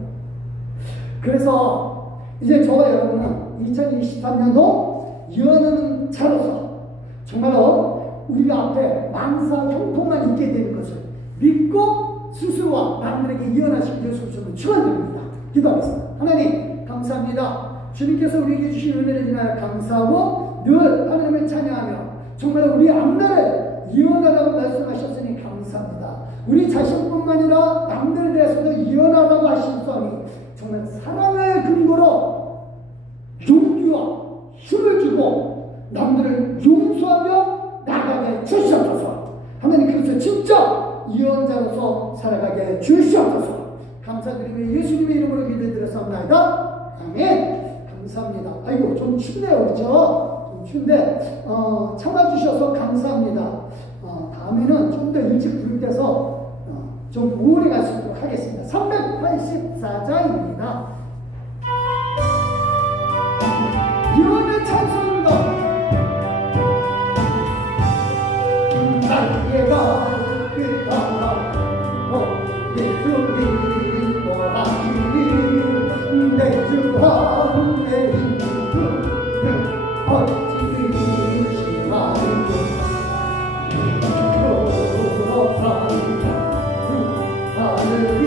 그래서 이제 저와 여러분은 2023년도 예언하는 자로서 정말로 우리가 앞에 만사 형통만 있게 되는 것을 믿고 스스로와 남들에게 예언하시기 위해서 저는 축원드립니다. 기도하겠습니다. 하나님 감사합니다. 주님께서 우리에게 주신 은혜를 인하여 감사하고 늘 하나님을 찬양하며 정말 우리 앞날을 예언하라고 말씀하셨으니 감사합니다. 우리 자신뿐만 아니라 남들에 대해서도 예언하라고 하셨으니 정말 사랑의 근거로 용기와 힘을 주고 남들을 용서하며 나가게 주시옵소서. 하나님 그래서 진짜 예언자로서 살아가게 주시옵소서. 감사드리며 예수님의 이름으로 기도드렸사옵나이다. 아멘. 감사합니다. 아이고 좀 춥네요, 그렇죠? 좀 추운데 참아주셔서 감사합니다. 다음에는 좀 더 일찍 부를 때서 좀 오래 갈 수 있도록 하겠습니다. 384장입니다. 예언의 찬송입니다. 날개가 끝나라 예수님 원하시니 내 주와 내 인생은 어찌되지 말고 하늘이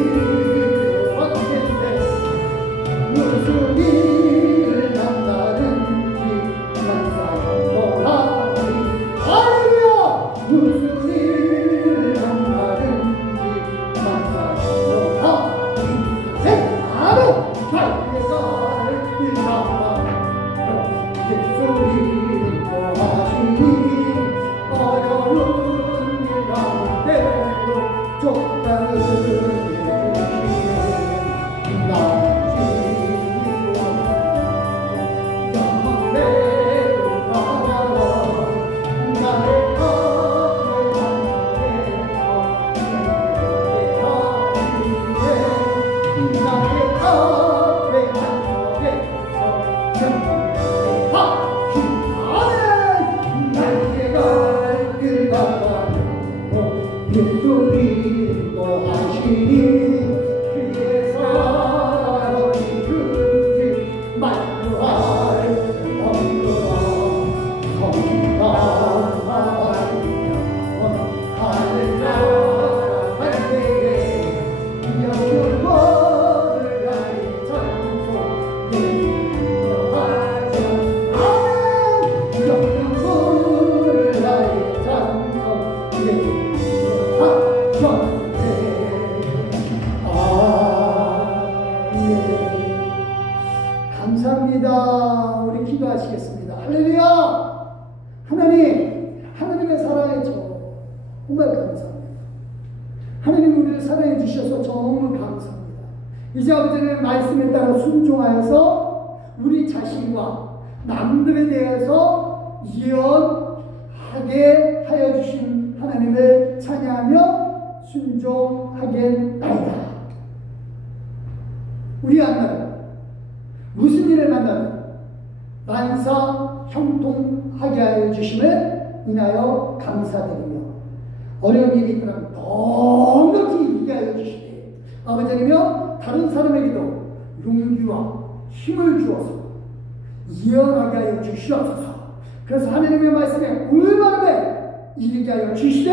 어떻게 무슨 일을 만나는지 감사하노라니. 할렐루야. 무슨 일을 만나는지 감사하노라니. 바로 날개가 빛나라 예수님 거하시니 어려운 일 가운데도 족장을 감사합니다. 우리 기도하시겠습니다. 할렐루야. 하나님, 하나님의 사랑이죠. 정말 감사합니다. 하나님 우리를 사랑해 주셔서 정말 감사합니다. 이제 아버지의 말씀에 따라 순종하여서 우리 자신과 남들에 대해서 예언하게 하여 주신 하나님을 찬양하며 순종하겠나이다. 우리 앞날은 무슨 일을 만나든 만사 형통하게 하여 주심을 인하여 감사드리며 어려운 일이 있더라도 넉넉히 이기게 하여 주시되 아버지이며 다른 사람에게도 용기와 힘을 주어서 예언하게 하여 주시옵소서. 그래서 하나님의 말씀에 올바르게 이르게 하여 주시되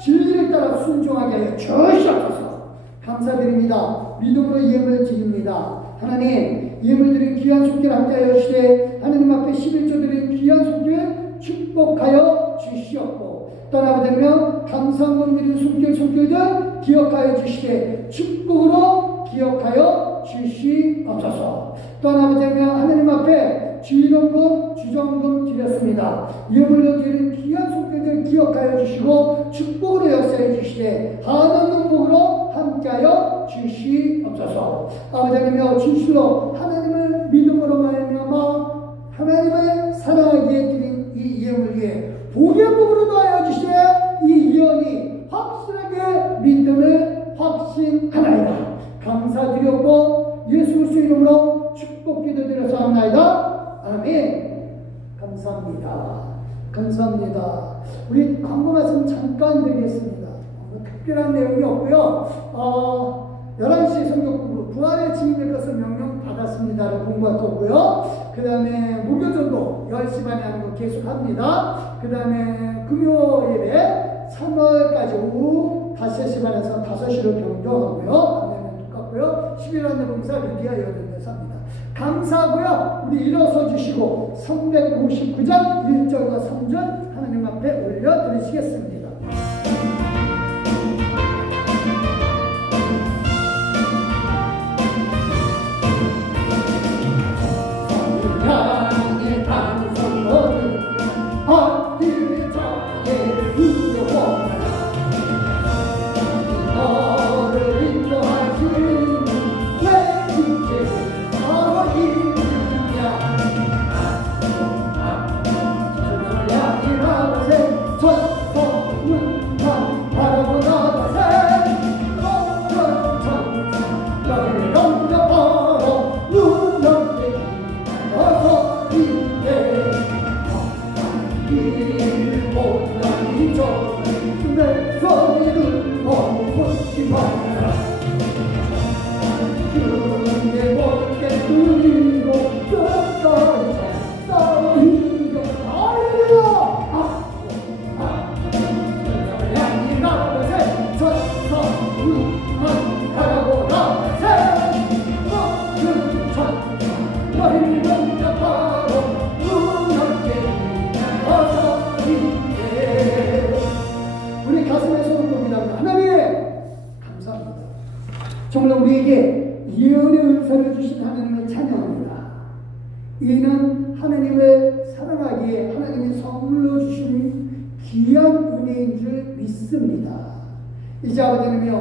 진리를 따라 순종하게 하여 주시옵소서. 감사드립니다. 믿음으로 예물을 드립니다. 하나님 예물 드린 귀한 손길 함께하여 주시되 하나님 앞에 11조 드린 귀한 손길 축복하여 주시옵고 떠나보되며 감사함 드린 손길들 기억하여 주시되 축복으로 기억하여 주시옵소서. 떠나보되며 하나님 앞에 주일원금 주정금 드렸습니다. 예물로 드린 귀한 손길들 기억하여 주시고 축복으로 역사해 주시되 한없는 복으로 함께하여 주시옵소서. 아버지이며 진실로 하나님을 믿음으로 말미암아 하나님을 사랑하기에 드린 이 예물 위에 복의 복으로 더하여 주시되 이 예언이 확실하게 믿음을 확신하나이다. 감사드렸고 예수 그리스도의 이름으로 축복 기도드려서 합나이다. 아멘. 감사합니다. 감사합니다. 우리 광고 말씀 잠깐 드리겠습니다. 특별한 내용이 없고요. 11시 성경 공부, 부활의 증인될 것을 명령받았습니다를 공부할 거고요. 그 다음에 무교전도 10시 반에 하는 거 계속 합니다. 그 다음에 금요일에 3월까지 오후 5시 반에서 5시로 변경하고요. 안내는 똑같고요. 11월 안내봉사 리디아 여든에서 합니다. 감사하고요. 우리 일어서 주시고 359장 1절과 3절 하나님 앞에 올려드리시겠습니다. 성령의 단성거는 어디저에 두려워하라. 너를 인도하시는 내 주께 바로 이루냐. 천천량이라세 천성문만 바라보 나가세 천천천 너를 영접하러 눈 넘게 어서 이내 일보다니 저내 소리를 멈추지 마라. 주의 못게 누리고 끝까지 싸우는 것 할렐루야. 천천량이 나가세 천성문만 바라보 나가세 천천 너희를 영접하러 눈 넘게 어서 이내. 우리 가슴에 손을 꼽니다. 하나님 감사합니다. 정말 우리에게 예언의 은사를 주신 하나님을 찬양합니다. 이는 하나님을 사랑하기에 하나님이 선물로 주신 귀한 은혜인 줄 믿습니다. 이제 아버지는요,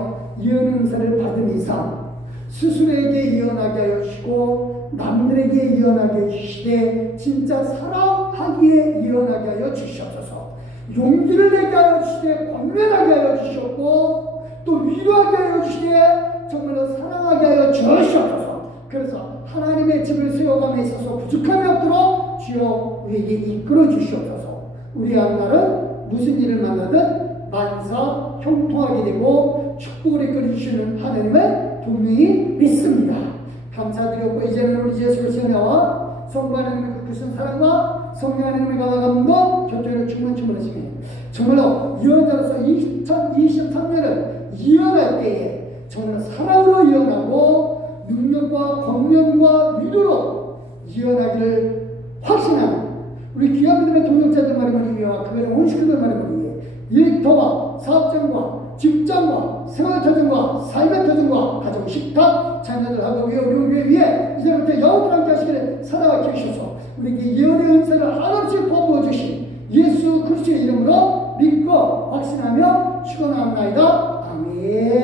예언의 은사를 받은 이상 스스로에게 예언하게 하여 주시고 남들에게 예언하게 해주시되 진짜 사랑하기에 예언하게 하여 주시옵소서. 용기를 내게 하여 주시되 권면하게 하여 주셨고 또 위로하게 하여 주시되 정말로 사랑하게 하여 주시옵소서. 그래서 하나님의 집을 세워감에 있어서 부족함이 없도록 주여 우리에게 이끌어 주시옵소서. 우리 한 날은 무슨 일을 만나든 만사 형통하게 되고 축복을 이끌어 주시는 하나님을 분명히 믿습니다. 감사드렸고 이제는 우리 예수 그리스도와 성부 하나님의 그 크신 사랑과 성령 하나님의 강화감과 교통을 충만하시며 정말로 예언자로서 2023년을 예언할 때에 정말 사랑으로 예언하고 능력과 권면과 위로로 예언하기를 확신하는 우리 귀한 믿음의 동역자들 말을 위해와 그들의 온 식구들 말을 위해 일터와 사업장과 직장과 생활터전과 삶의 터전과 가정 식탁 자녀들하고 우리 위해 이제부터 영원히 함께 하시기를 살아가게 하셔서 우리에게 예언의 은사를 한없이 퍼부어 주신 예수 그리스도의 이름으로 믿고 확신하며 축원합니다. 아멘.